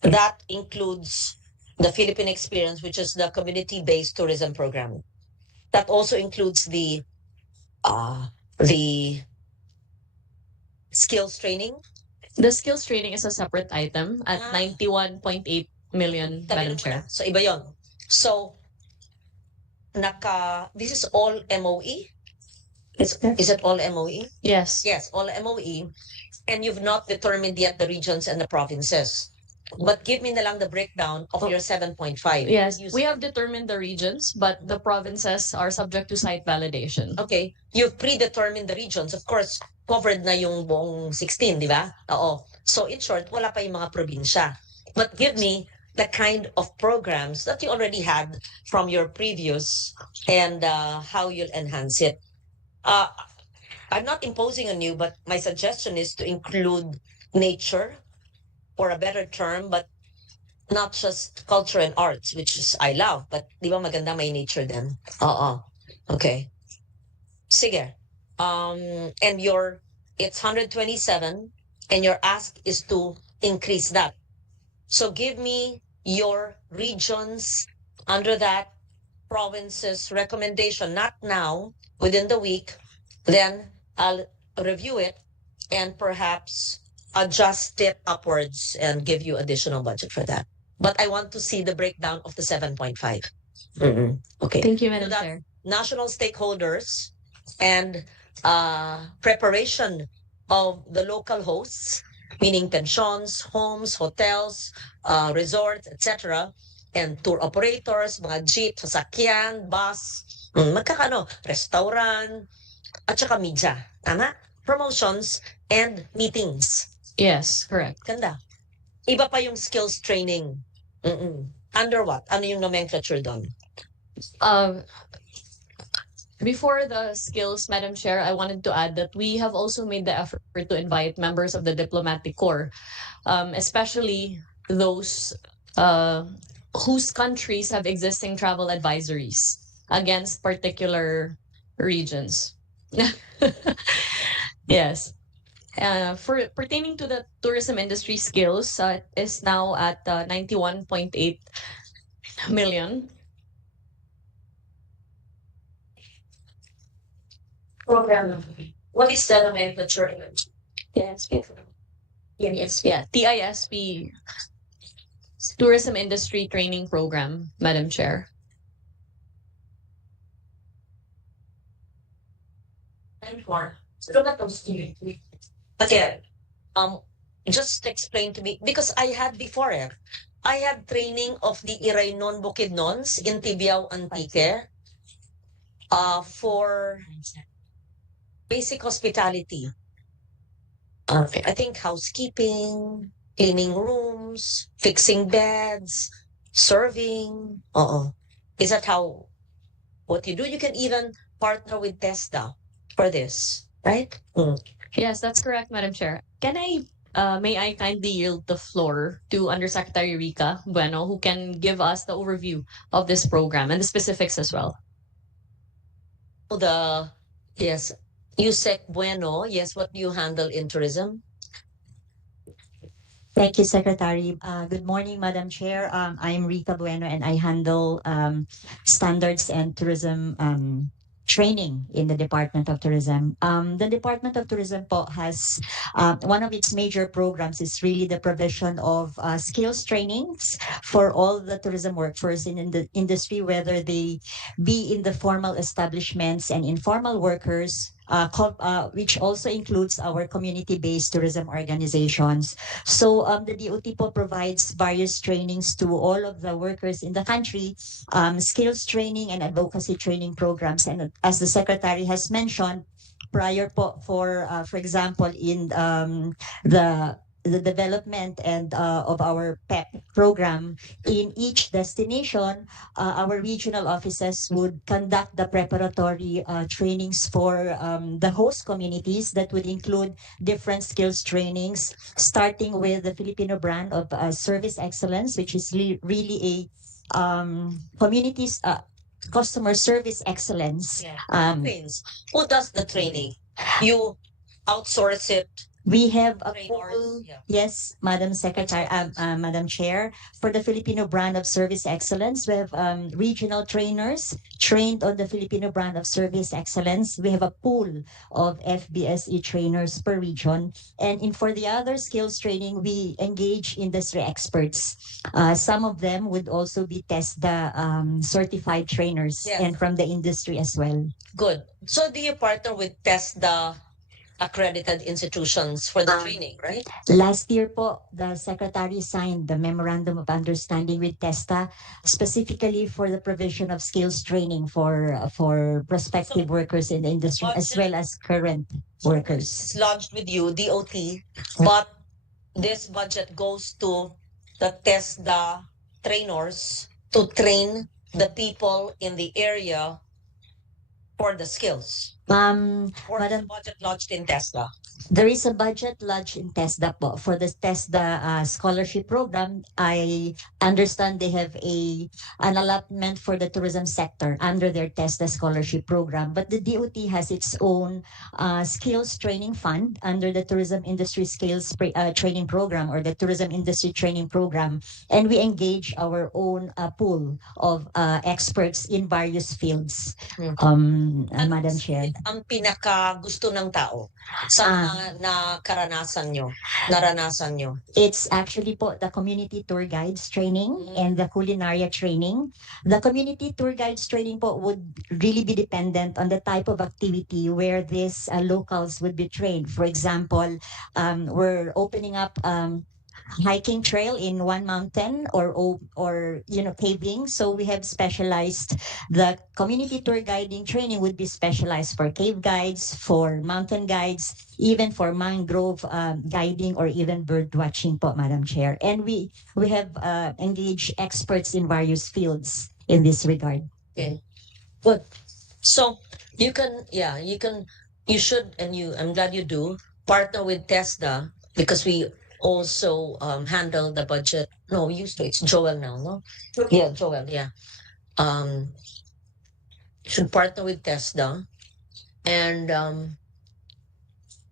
That includes the Philippine Experience, which is the community-based tourism program. That also includes the skills training. The skills training is a separate item at Ah. 91.8 million, Madam Chair. So, iba yon. So, this is all MOE? Is it all MOE? Yes. Yes, all MOE. And you've not determined yet the regions and the provinces. But give me na lang the breakdown of your 7.5. Yes. You We have determined the regions, but the provinces are subject to site validation. Okay, you've predetermined the regions. Of course, covered na yung buong 16, di ba? Oo. So in short, wala pa yung mga probinsya. But give me the kind of programs that you already had from your previous and how you'll enhance it. I'm not imposing on you, but my suggestion is to include nature, or a better term, but not just culture and arts, which is I love, but di ba maganda may nature din? Oo. Okay. Sige. And it's 127 and your ask is to increase that. So give me your regions under that, provinces recommendation, not now, within the week. Then I'll review it and perhaps adjust it upwards and give you additional budget for that. But I want to see the breakdown of the 7.5. Okay. Thank you, So Madam that's Chair. national stakeholders and preparation of the local hosts, meaning pensions, homes, hotels, resorts, etc. And tour operators, mga jeep, sasakyan, bus, magkakano, restaurant, at saka media. Tama? Promotions and meetings. Yes, correct. Ganda. Iba pa yung skills training. Under what? Ano yung nomenclature doon? Before the skills, Madam Chair, I wanted to add that we have also made the effort to invite members of the diplomatic corps, especially those whose countries have existing travel advisories against particular regions. Yes. For pertaining to the tourism industry skills, is now at 91.8 million. Program. What is the nomenclature? TISP. Yeah, TISP, Tourism Industry Training Program, Madam Chair. Again, just explain to me, because I had before I had training of the Iraynon Bukidnons in Tibiao, Antique, for basic hospitality. I think housekeeping, cleaning rooms, fixing beds, serving. Is that how what you do? You can even partner with TESDA for this, right? Yes, that's correct, Madam Chair. May I kindly yield the floor to Undersecretary Rica Bueno, who can give us the overview of this program and the specifics as well. Yes, Yusek Bueno, yes, what do you handle in tourism? Thank you, Secretary. Good morning, Madam Chair. I'm Rita Bueno, and I handle standards and tourism training in the Department of Tourism. The Department of Tourism po has one of its major programs is really the provision of skills trainings for all the tourism workforce in the industry, whether they be in the formal establishments and informal workers, which also includes our community-based tourism organizations. So the DOT po provides various trainings to all of the workers in the country, skills training and advocacy training programs. And as the Secretary has mentioned, prior po for example, in the development and of our PEP program in each destination, our regional offices would conduct the preparatory trainings for the host communities that would include different skills trainings, starting with the Filipino brand of service excellence, which is really a communities customer service excellence. Who does the training? You outsource it. We have a Trainers, full, yeah. yes, Madam Secretary, Madam Chair, for the Filipino brand of service excellence. We have regional trainers trained on the Filipino brand of service excellence. We have a pool of FBSE trainers per region. And for the other skills training, we engage industry experts. Some of them would also be TESDA certified trainers Yes. and from the industry as well. Good. So do you partner with TESDA accredited institutions for the training, right? Last year po, the Secretary signed the Memorandum of Understanding with TESTA specifically for the provision of skills training for prospective workers in the industry as well as current workers. It's lodged with you, DOT, but this budget goes to the TESDA trainers to train the people in the area for the skills. Or is the Madam, budget lodged in TESDA? there is a budget lodged in TESDA po. For the TESDA scholarship program, I understand they have an allotment for the tourism sector under their TESDA scholarship program. But the DOT has its own skills training fund under the tourism industry skills training program or the tourism industry training program. And we engage our own pool of experts in various fields, Madam Chair. ang pinaka gusto ng tao sa mga naranasan nyo? It's actually po the community tour guides training and the culinaria training. The community tour guides training po would really be dependent on the type of activity where these locals would be trained. For example, we're opening up hiking trail in one mountain or caving, so we have specialized. The community tour guiding training would be specialized for cave guides, for mountain guides, even for mangrove guiding, or even bird watching po, Madam Chair. And we have engaged experts in various fields in this regard. Okay. Good. So you should, and I'm glad you do, partner with TESDA, because we also handle the budget. No, we used to. It's Joel now, no? Yeah, Joel, yeah. Should partner with TESDA, and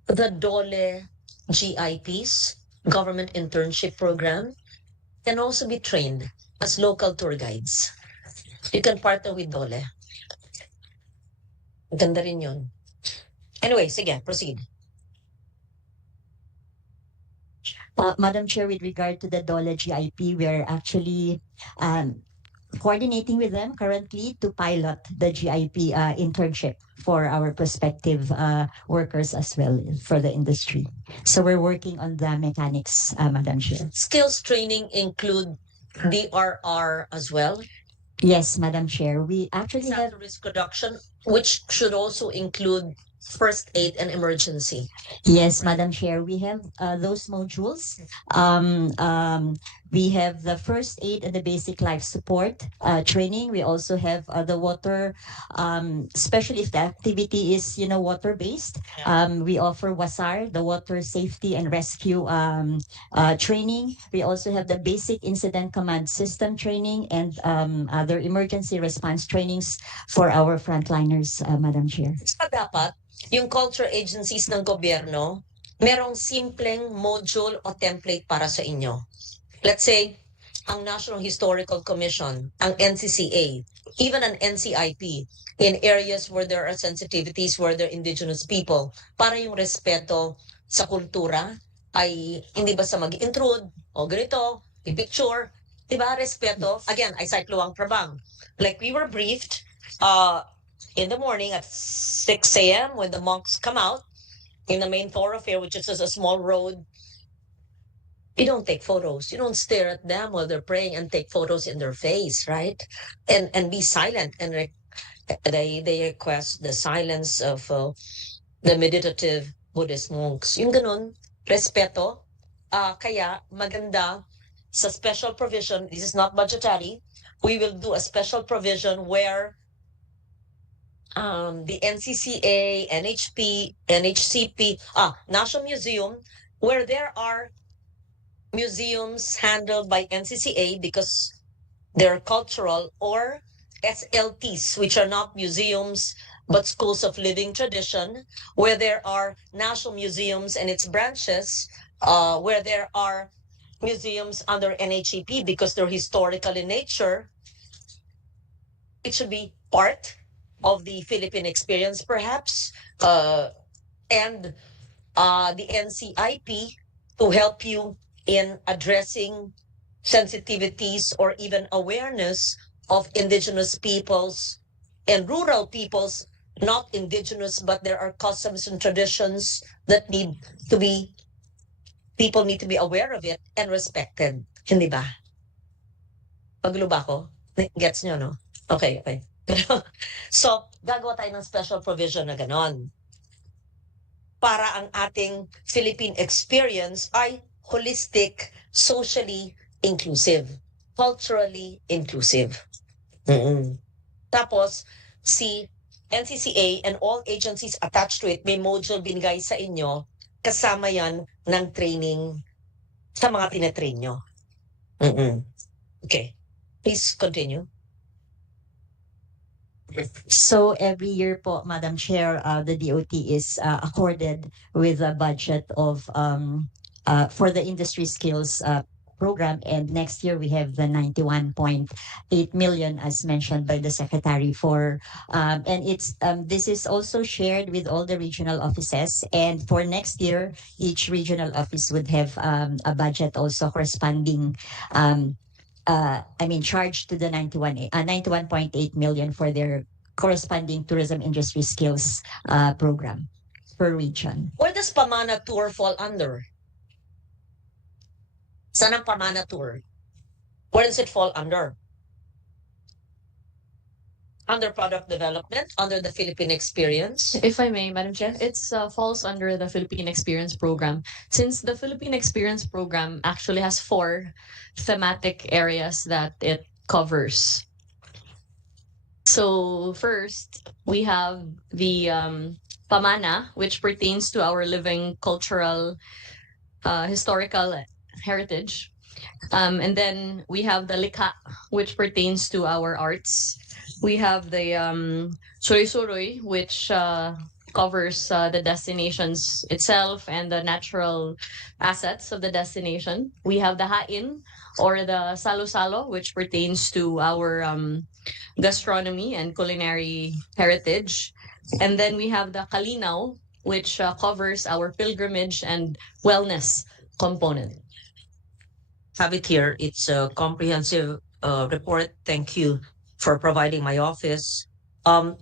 the DOLE GIPs, Government Internship Program, can also be trained as local tour guides. You can partner with DOLE. Ganda rin yun. Anyway, sige, proceed. Madam Chair, with regard to the DOLE GIP, we are actually coordinating with them currently to pilot the GIP internship for our prospective workers as well for the industry. So we're working on the mechanics, Madam Chair. Skills training include DRR as well. Yes, Madam Chair. We actually have Disaster risk reduction, which should also include first aid and emergency. Yes, Madam Chair, we have those modules. We have the first aid and the basic life support training. We also have the water, especially if the activity is, water based. We offer WASAR, the water safety and rescue training. We also have the basic incident command system training and other emergency response trainings for our frontliners, Madam Chair. Sa dapat, yung culture agencies ng gobyerno, merong simpleng module o template para sa inyo. Let's say, ang National Historical Commission, ang NCCA, even an NCIP, in areas where there are sensitivities, where there are indigenous people, para yung respeto sa kultura ay hindi basta mag-intrude o ganito, i-picture, diba, respeto. Again, I cite Luang Prabang. Like we were briefed, in the morning at 6 a.m. when the monks come out in the main thoroughfare, which is just a small road. You don't take photos. You don't stare at them while they're praying and take photos in their face, right? And be silent. And they request the silence of the meditative Buddhist monks. Yung ganun, respeto. Kaya maganda sa special provision, this is not budgetary, we will do a special provision where the NCCA, NHP, NHCP, National Museum, where there are museums handled by NCCA because they're cultural, or SLTs, which are not museums but schools of living tradition, where there are national museums and its branches, where there are museums under NHEP because they're historical in nature. It should be part of the Philippine experience, perhaps, and the NCIP to help you in addressing sensitivities or even awareness of indigenous peoples and rural peoples, not indigenous, but there are customs and traditions that people need to be aware of it and respected. Hindi ba? Paglo ba ako? Gets nyo, no? Okay. So, gagawa tayo ng special provision na ganon. Para ang ating Philippine experience ay holistic, socially inclusive, culturally inclusive. Tapos, si NCCA and all agencies attached to it, may module binigay sa inyo, kasama yan ng training sa mga tinetrain nyo. Okay. Please continue. So every year po, Madam Chair, the DOT is accorded with a budget of for the industry skills program. And next year, we have the 91.8 million, as mentioned by the Secretary for, and this is also shared with all the regional offices. And for next year, each regional office would have a budget also corresponding, charged to the 91.8 million for their corresponding tourism industry skills program per region. Where does Pamana Tour fall under? Saan ang Pamana Tour? Where does it fall under? Under product development, under the Philippine experience? If I may, Madam Chair, it falls under the Philippine Experience Program. Since the Philippine Experience Program actually has 4 thematic areas that it covers. So first, we have the Pamana, which pertains to our living cultural, historical heritage. And then we have the Likha, which pertains to our arts. We have the Suroy-Suroy, which covers the destinations itself and the natural assets of the destination. We have the Hain, or the Salo-Salo, which pertains to our gastronomy and culinary heritage. And then we have the Kalinaw, which covers our pilgrimage and wellness component. Have it here. It's a comprehensive report. Thank you for providing my office.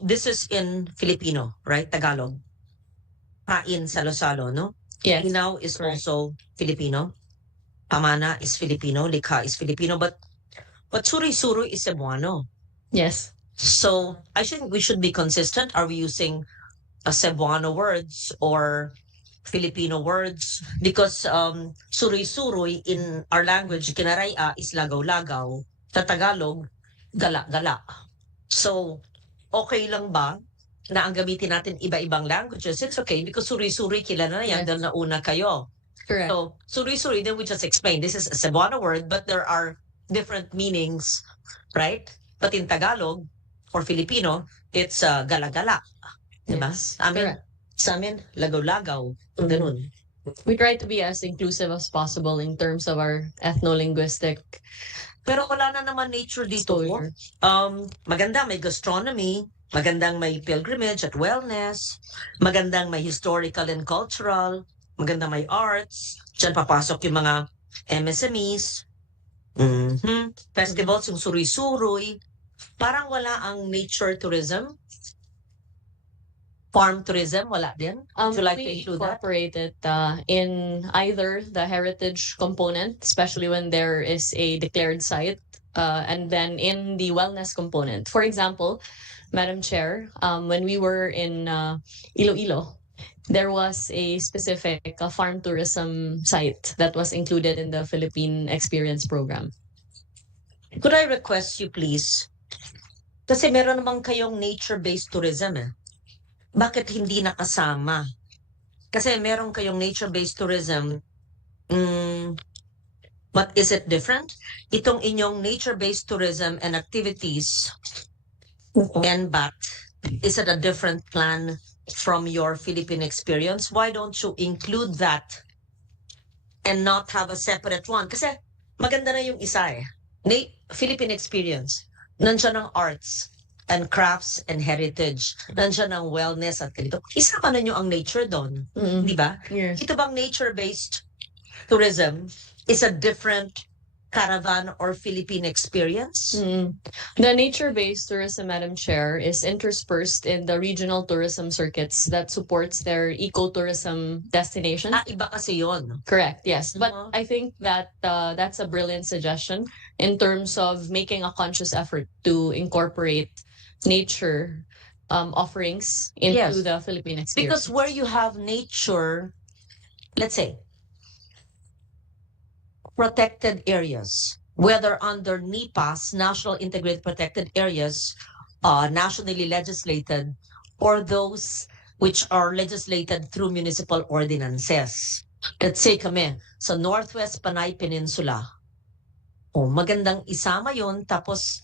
This is in Filipino, right? Tagalog. Hain, Salo-Salo, no? Yes. Kalinaw is correct. also Filipino. Pamana is Filipino. Likha is Filipino. But Suroy-Suroy is Cebuano. Yes. So I think we should be consistent. Are we using Cebuano words or Filipino words? Because Suroy-Suroy in our language, kinaraya, is lagaw-lagaw. Sa Tagalog, gala-gala. So, okay lang ba na ang gamitin natin iba-ibang languages? It's okay because Suroy-Suroy kilala na yan Yes. dahil nauna kayo. Correct. So, Suroy-Suroy, then we just explain, this is a Cebuano word, but there are different meanings, right? But in Tagalog, or Filipino, it's gala-gala. Diba? Yes. Amin, sa amin, lagaw-lagaw. Ganun. We try to be as inclusive as possible in terms of our ethno-linguistic Pero wala na naman nature dito. exposure. Maganda, may gastronomy. Magandang may pilgrimage at wellness. Magandang may historical and cultural. Magandang may arts. Diyan papasok yung mga MSMEs. Festivals, yung Suroy-Suroy. Parang wala ang nature tourism. Farm tourism, wala din. Would you like to We include that? incorporate it in either the heritage component, especially when there is a declared site, and then in the wellness component. For example, Madam Chair, when we were in Iloilo, there was a specific farm tourism site that was included in the Philippine Experience Program. Could I request you please? Kasi meron naman kayong nature-based tourism eh. Bakit hindi nakasama? Kasi meron kayong nature-based tourism. But is it different? Itong inyong nature-based tourism and activities and BAT, is it a different plan from your Philippine experience? Why don't you include that and not have a separate one? Kasi maganda na yung isa eh. Philippine experience. Nandiyan ang arts and crafts and heritage. Nandiyan ang wellness at ganito. Isama na nyo ang nature doon. Di ba? Yes. Ito bang nature-based tourism is a different caravan or Philippine experience? The nature-based tourism, Madam Chair, is interspersed in the regional tourism circuits that supports their ecotourism destinations. Iba kasi yun. Correct, yes. But Uh-huh. I think that that's a brilliant suggestion in terms of making a conscious effort to incorporate nature offerings into Yes. the Philippine experience. Because where you have nature, let's say, protected areas, whether under NEPAs, National Integrated Protected Areas, nationally legislated, or those which are legislated through municipal ordinances. Let's say kami, sa Northwest Panay Peninsula. Magandang isama yon, tapos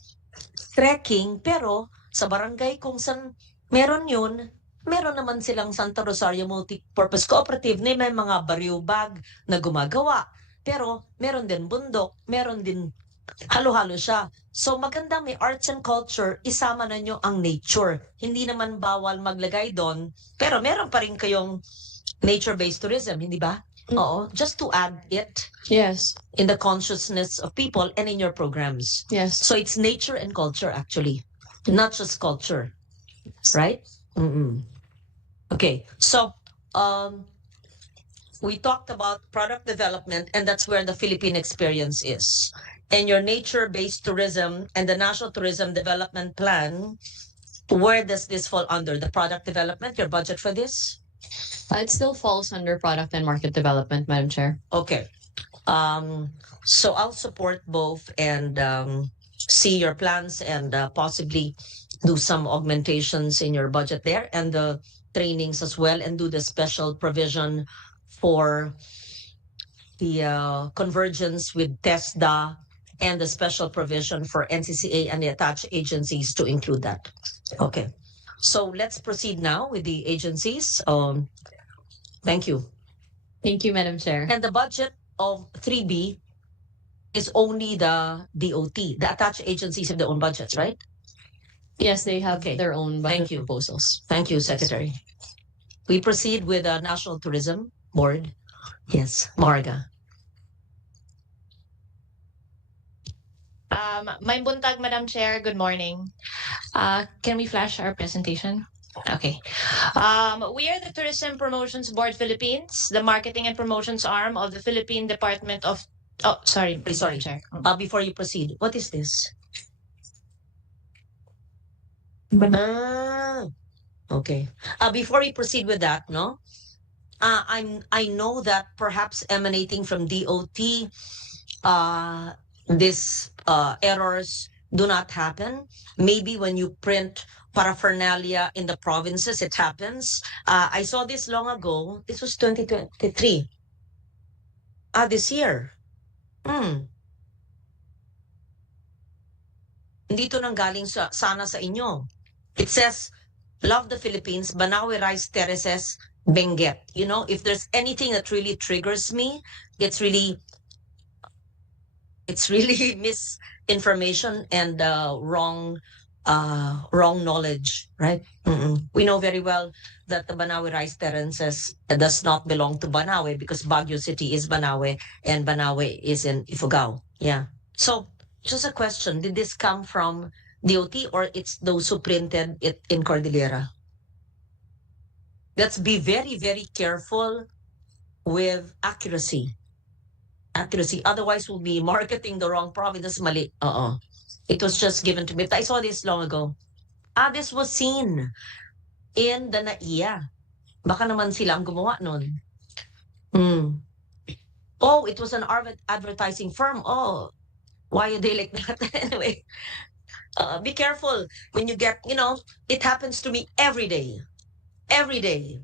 trekking, pero sa barangay kung saan meron yun, meron naman silang Santa Rosario Multipurpose Cooperative na may mga bariw bag na gumagawa pero meron din bundok, meron din halo-halo siya. So maganda may arts and culture, isama na nyo ang nature. Hindi naman bawal maglagay doon, pero meron pa rin kayong nature-based tourism, hindi ba? Oo, just to add it Yes. in the consciousness of people and in your programs. Yes. So it's nature and culture actually, not just culture, right? Okay, so we talked about product development, and that's where the Philippine experience is. And your nature-based tourism and the National Tourism Development Plan, where does this fall under? The product development, your budget for this? It still falls under product and market development, Madam Chair. Okay. So I'll support both and see your plans and possibly do some augmentations in your budget there and the trainings as well, and do the special provision for the convergence with TESDA and the special provision for NCCA and the attached agencies to include that. Okay. So let's proceed now with the agencies. Thank you. Thank you, Madam Chair. And the budget of 3B is only the DOT. The attached agencies have their own budgets, right? Yes, they have Okay. their own Thank budget you. proposals. Thank you, Secretary. We proceed with the National Tourism Board. Yes, Marga. My buntag, Madam Chair, good morning. Can we flash our presentation? Okay. We are the Tourism Promotions Board Philippines, the marketing and promotions arm of the Philippine Department of... Oh, sorry. please, Sorry. Madam Chair. Before you proceed, what is this? Okay. Before we proceed with that, no? I know that perhaps emanating from DOT, this errors do not happen. Maybe when you print paraphernalia in the provinces, it happens. I saw this long ago. This was 2023. This year. Dito nang galing sana sa inyo. It says, love the Philippines, Banawe Rice Terraces, Benguet. You know, if there's anything that really triggers me, it's really misinformation and wrong knowledge, right? We know very well that the Banawe Rice Terraces does not belong to Banawe because Baguio City is Banawe and Banawe is in Ifugao. Yeah. So just a question, did this come from DOT or it's those who printed it in Cordillera? Let's be very, very careful with accuracy. Otherwise we'll be marketing the wrong province. Mali. It was just given to me. I saw this long ago. This was seen in the NAIA. Baka naman sila ang gumawa nun. Oh, it was an advertising firm. Oh, why are they like that? Anyway, be careful when you get, it happens to me every day. Every day.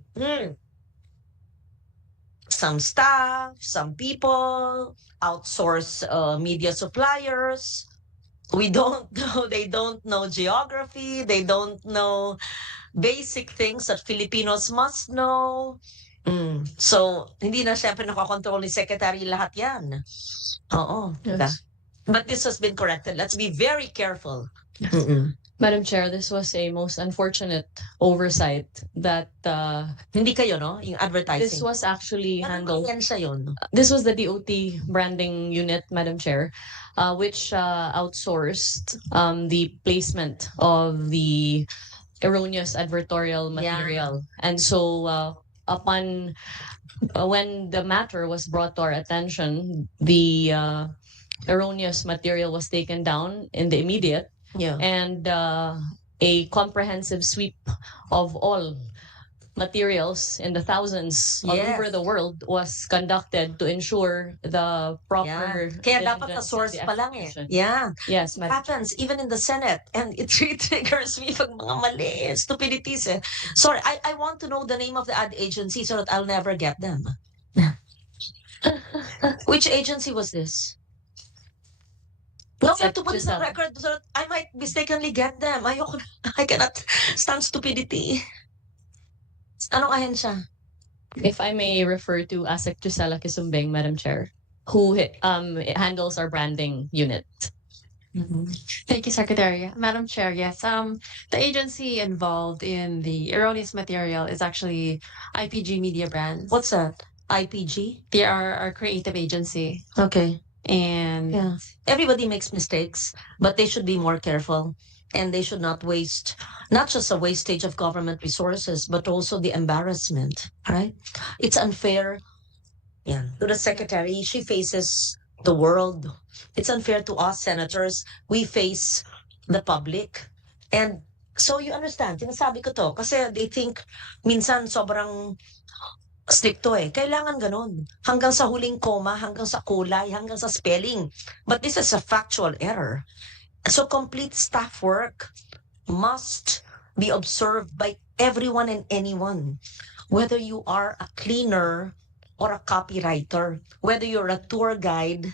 Some staff, some people outsource media suppliers. We don't know, they don't know geography, they don't know basic things that Filipinos must know. So, hindi na syempre nakakontrol ni Secretary lahat yan. Oo. Yes. But this has been corrected. Let's be very careful. Madam Chair, this was a most unfortunate oversight that Hindi kayo, no? Yung advertising. this was actually handled. Yan siya yun. This was the DOT branding unit, Madam Chair, which outsourced the placement of the erroneous advertorial material. And so upon when the matter was brought to our attention, the erroneous material was taken down in the immediate, Yeah. and a comprehensive sweep of all materials in the thousands all Yes. over the world was conducted to ensure the proper Kaya dapat na diligence in source the pa lang eh. execution. Yeah. Yes, It Madam. happens even in the Senate, and it really triggers me pag mga mali, stupidities eh. Sorry, I want to know the name of the ad agency so that I'll never get them. Which agency was this? No, we have to put it on Giselle. record so that I might mistakenly get them. I cannot stand stupidity. Anong ahensya? If I may refer to ASEC Gisela Kisumbing, Madam Chair. who handles our branding unit. Thank you, Secretary. Madam Chair, yes. The agency involved in the erroneous material is actually IPG Media Brands. What's that? IPG? They are our creative agency. Okay. And Yeah. Everybody makes mistakes, but they should be more careful. And they should not waste, not just a wastage of government resources, but also the embarrassment, right? It's unfair. Yeah. To the secretary, she faces the world. It's unfair to us senators. We face the public. And so you understand, sinasabi ko to, kasi they think minsan sobrang stricto eh. Kailangan ganun. Hanggang sa huling comma, hanggang sa kulay, hanggang sa spelling. But this is a factual error. So complete staff work must be observed by everyone and anyone. Whether you are a cleaner or a copywriter, whether you're a tour guide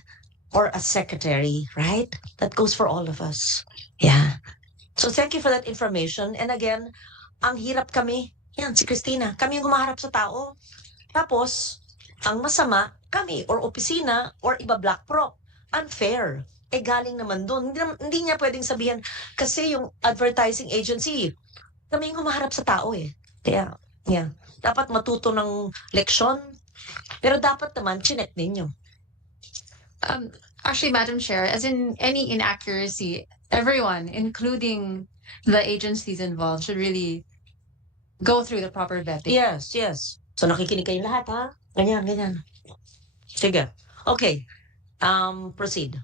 or a secretary, right? That goes for all of us. Yeah. So thank you for that information. And again, ang hirap kami, yan, si Christina, kami yung humaharap sa tao. Tapos, ang masama, kami or opisina or iba black prop. Unfair. Eh galing naman doon. Hindi niya pwedeng sabihin, kasi yung advertising agency, kami yung humaharap sa tao eh. Kaya, yeah. Dapat matuto ng leksyon. Pero dapat naman, chinek ninyo. Actually, Madam Chair, as in any inaccuracy, everyone, including the agencies involved, should really go through the proper vetting. Yes, yes. So nakikinig kayong lahat, ha? Ganyan, ganyan. Sige. Okay. Proceed.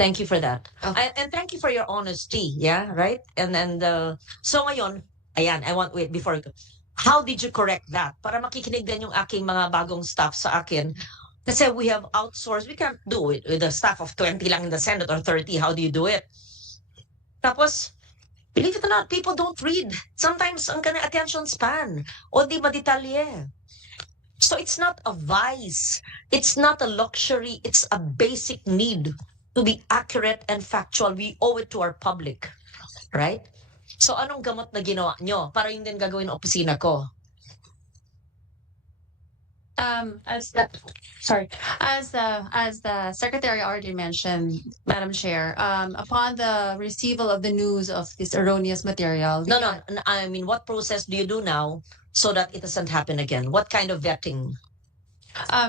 Thank you for that. Okay. And thank you for your honesty, yeah, right? And so ngayon, ayan, wait, before, how did you correct that? Para makikinig din yung aking mga bagong staff sa akin. Kasi we have outsourced, we can't do it with a staff of 20 lang in the Senate or 30. How do you do it? Tapos, believe it or not, people don't read. Sometimes, ang kanilang attention span, o di madetalye. So it's not a vice. It's not a luxury. It's a basic need to be accurate and factual. We owe it to our public. Right? So anong gamot na ginawa nyo? Para yun din gagawin ng opisina ko. As the Secretary already mentioned, Madam Chair, upon the receival of the news of this erroneous material. No. I mean, what process do you do now so that it doesn't happen again? What kind of vetting?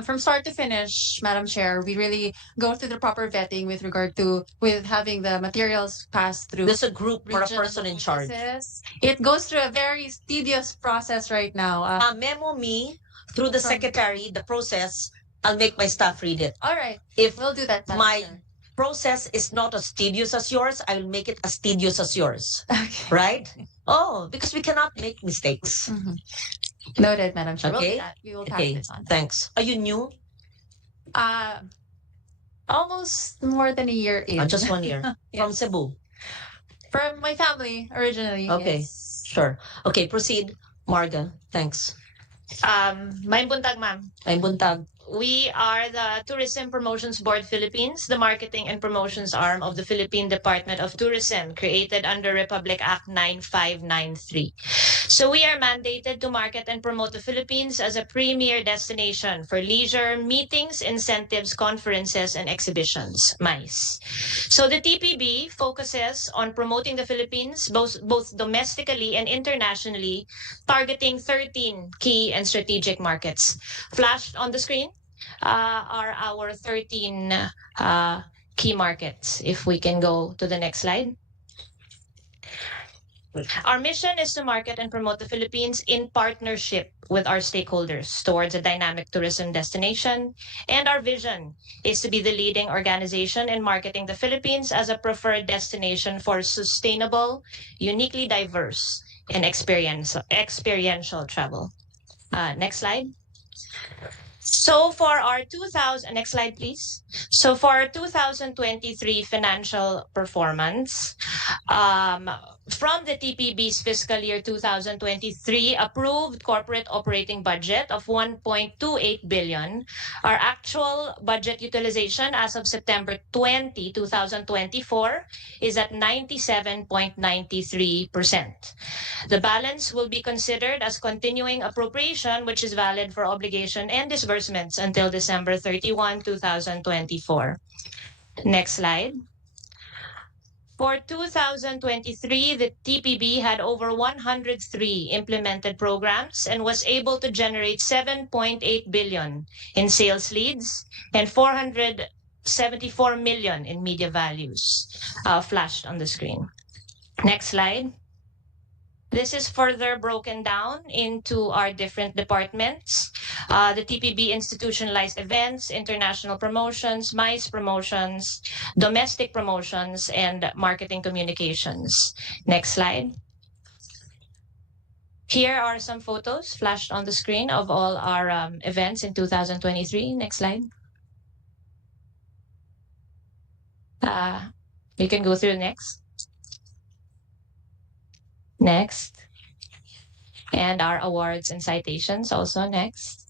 From start to finish, Madam Chair, we really go through the proper vetting with regard to having the materials pass through. There's a group or a regional person in charge. offices. It goes through a very tedious process right now. Memo me through the secretary, the process. I'll make my staff read it. All right, If we'll do that. Madam my Chair. process is not as tedious as yours, I will make it as tedious as yours. Okay. Right? Oh, because we cannot make mistakes. Mhm. Noted, Madam Chair. Okay. We'll do that. We will pass Okay, this on. thanks. Are you new? Almost more than a year in. Just 1 year. From Yes. Cebu. From my family originally. Okay. Yes. Sure. Okay, proceed. Marga, thanks. May buntag, ma'am. Ay buntag. We are the Tourism Promotions Board Philippines, the marketing and promotions arm of the Philippine Department of Tourism, created under Republic Act 9593. So we are mandated to market and promote the Philippines as a premier destination for leisure, meetings, incentives, conferences, and exhibitions, MICE. So the TPB focuses on promoting the Philippines both domestically and internationally, targeting 13 key and strategic markets. Flashed on the screen are our 13 key markets. If we can go to the next slide. Our mission is to market and promote the Philippines in partnership with our stakeholders towards a dynamic tourism destination. And our vision is to be the leading organization in marketing the Philippines as a preferred destination for sustainable, uniquely diverse, and experiential travel. Next slide. So for our next slide, please. So for our 2023 financial performance, from the TPB's fiscal year 2023 approved corporate operating budget of 1.28 billion, our actual budget utilization as of September 20, 2024 is at 97.93%. The balance will be considered as continuing appropriation, which is valid for obligation and disbursements until December 31, 2024. Next slide. For 2023, the TPB had over 103 implemented programs and was able to generate 7.8 billion in sales leads and 474 million in media values flashed on the screen. Next slide. This is further broken down into our different departments. The TPB institutionalized events, international promotions, MICE promotions, domestic promotions, and marketing communications. Next slide. Here are some photos flashed on the screen of all our events in 2023. Next slide. You can go through next. Next. And our awards and citations also next.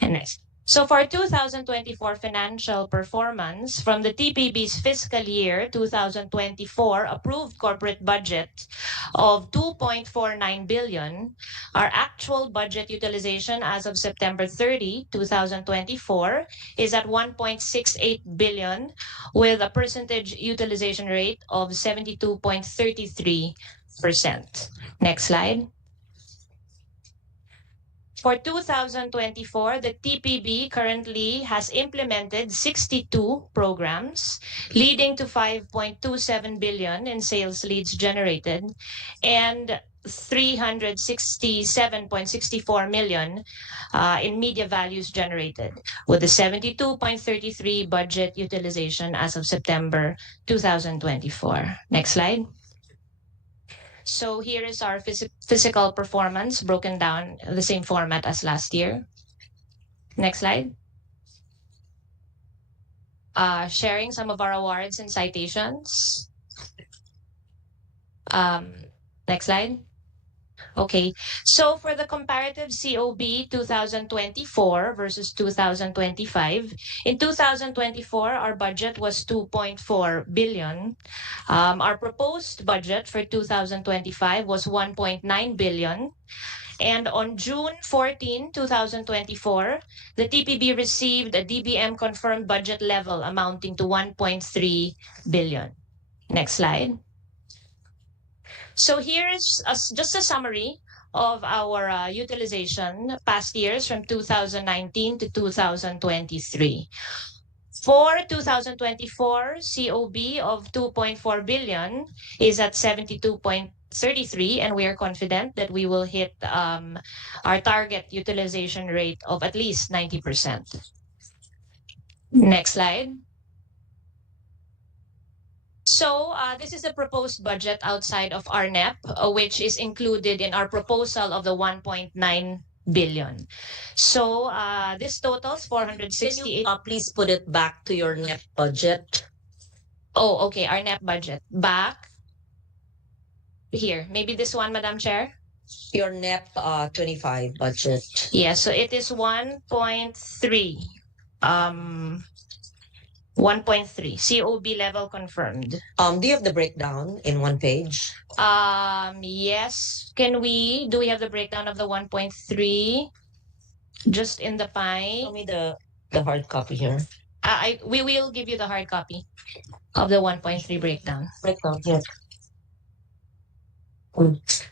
And next. So for 2024 financial performance from the TPB's fiscal year 2024 approved corporate budget of 2.49 billion, our actual budget utilization as of September 30, 2024 is at 1.68 billion with a percentage utilization rate of 72.33%. Next slide. For 2024, the TPB currently has implemented 62 programs, leading to 5.27 billion in sales leads generated and 367.64 million in media values generated, with a 72.33 budget utilization as of September 2024. Next slide. So here is our physical performance broken down in the same format as last year. Next slide. Sharing some of our awards and citations. Next slide. Okay, so for the comparative COB 2024 versus 2025, in 2024, our budget was 2.4 billion. Our proposed budget for 2025 was 1.9 billion. And on June 14, 2024, the TPB received a DBM confirmed budget level amounting to 1.3 billion. Next slide. So here is just a summary of our utilization past years from 2019 to 2023. For 2024, COB of 2.4 billion is at 72.33, and we are confident that we will hit our target utilization rate of at least 90%. Next slide. So this is the proposed budget outside of our NEP, which is included in our proposal of the 1.9 billion. So this totals 468. Can you please put it back to your NEP budget? Oh, okay. Our NEP budget. Back. Here. Maybe this one, Madam Chair. Your NEP 25 budget. Yeah, so it is 1.3. 1.3 COB level confirmed. Do you have the breakdown in one page? Yes. Do we have the breakdown of the 1.3 just in the pie? Show me the hard copy here. We will give you the hard copy of the 1.3 breakdown. Breakdown here.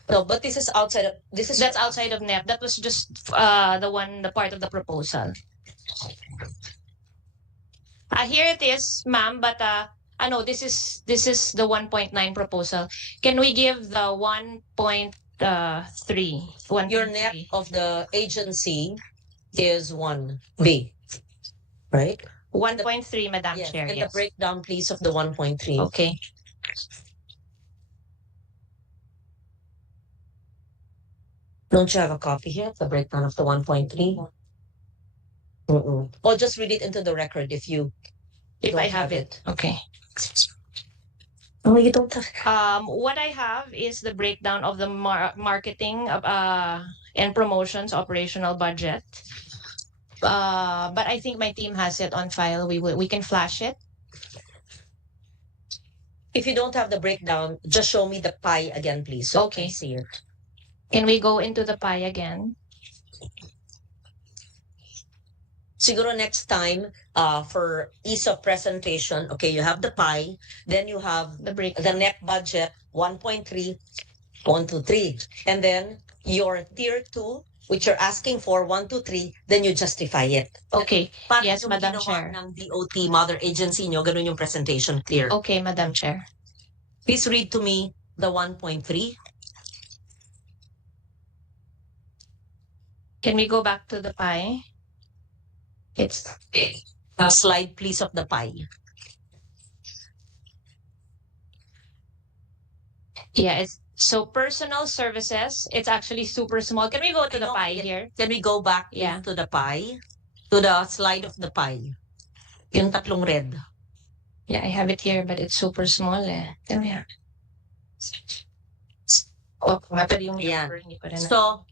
No, but this is outside of That's outside of NEP. That was just the part of the proposal. Here it is, ma'am, but no, this is the 1.9 proposal. Can we give the 1.3? Your NEP of the agency is 1B, right? 1.3, Madam Yes, Chair. and Yes. the breakdown, please, of the 1.3. Okay. Don't you have a copy here? The breakdown of the 1.3? Or just read it into the record if I don't have it. Okay. Oh, you don't have. What I have is the breakdown of the marketing and promotions operational budget. But I think my team has it on file. We can flash it. If you don't have the breakdown, just show me the pie again, please. So I Okay. can see it. Can we go into the pie again? Siguro next time, for ease of presentation, okay, you have the pie, then you have The break. the net budget 1.3, 1 to 3, and then your tier 2, which you're asking for 1 to 3, then you justify it. Okay. Parang Yes, yung Madam ginawa Chair. ng DOT mother agency nyo, ganun yung presentation, clear. Okay, Madam Chair. Please read to me the 1.3. Can we go back to the pie? It's slide, please, of the pie. Yeah, it's so personal services. It's actually super small. Can we go to the pie here? Can we go back Yeah. to the pie? To the slide of the pie. Yung tatlong red. Yeah, I have it here, but it's super small. Come here. Oh, pero yung Yeah. number, hindi ko rin So,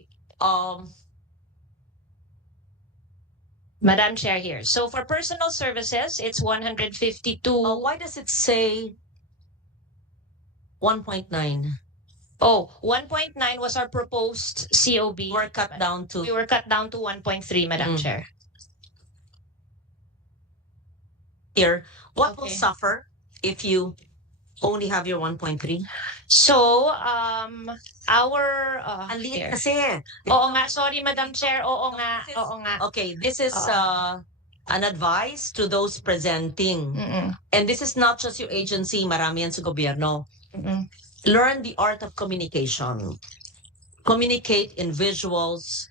Madam Chair here. So for personal services, it's 152. why does it say 1.9? Oh, 1.9 was our proposed COB. Or cut down to We were cut down to 1.3, Madam Mm. Chair. here. What will Okay. suffer if you only have your 1.3? So, our Ang liit here. kasi. Oo nga, sorry Madam Chair. Oo No, nga, this is- oo nga. Okay, this is Oo. an advice to those presenting. Mm-mm. And this is not just your agency, marami yan sa gobyerno. Mm-mm. Learn the art of communication. Communicate in visuals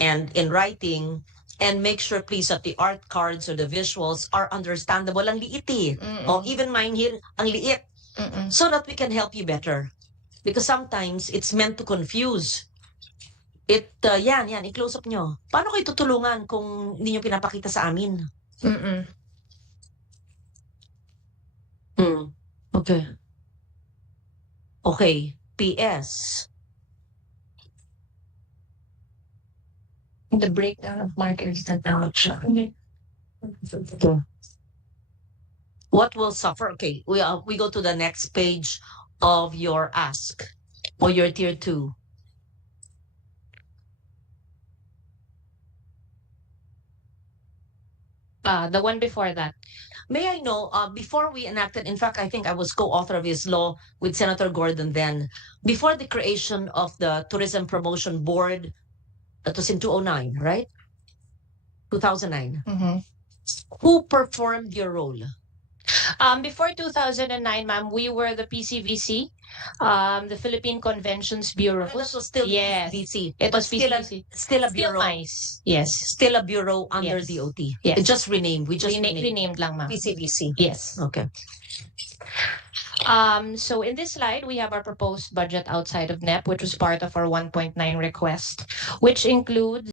and in writing, and make sure, please, that the art cards or the visuals are understandable. Ang liit eh. Mm-mm. Oh, even mine here, ang liit. Mm-mm. So that we can help you better. Because sometimes it's meant to confuse. Yan, i-close up nyo. Paano kayo tutulungan kung hindi nyo pinapakita sa amin? Mm-mm. Okay. Okay. PS. The breakdown of markers that What will suffer? Okay, we go to the next page of your ask or your tier 2. The one before that. May I know, before we enacted, in fact, I think I was co-author of his law with Senator Gordon then, before the creation of the Tourism Promotion Board, that was in 2009, right? 2009. Mm-hmm. Who performed your role? Before 2009, ma'am, we were the PCVC, the Philippine Conventions Bureau. That was still Yes. PCVC. It but was still PCVC. still a Still bureau. nice. Yes. Still a bureau under Yes. DOT. Yes. It just renamed. We just renamed. Renamed lang, ma'am. PCVC. Yes. Okay. So in this slide, we have our proposed budget outside of NEP, which was part of our 1.9 request, which includes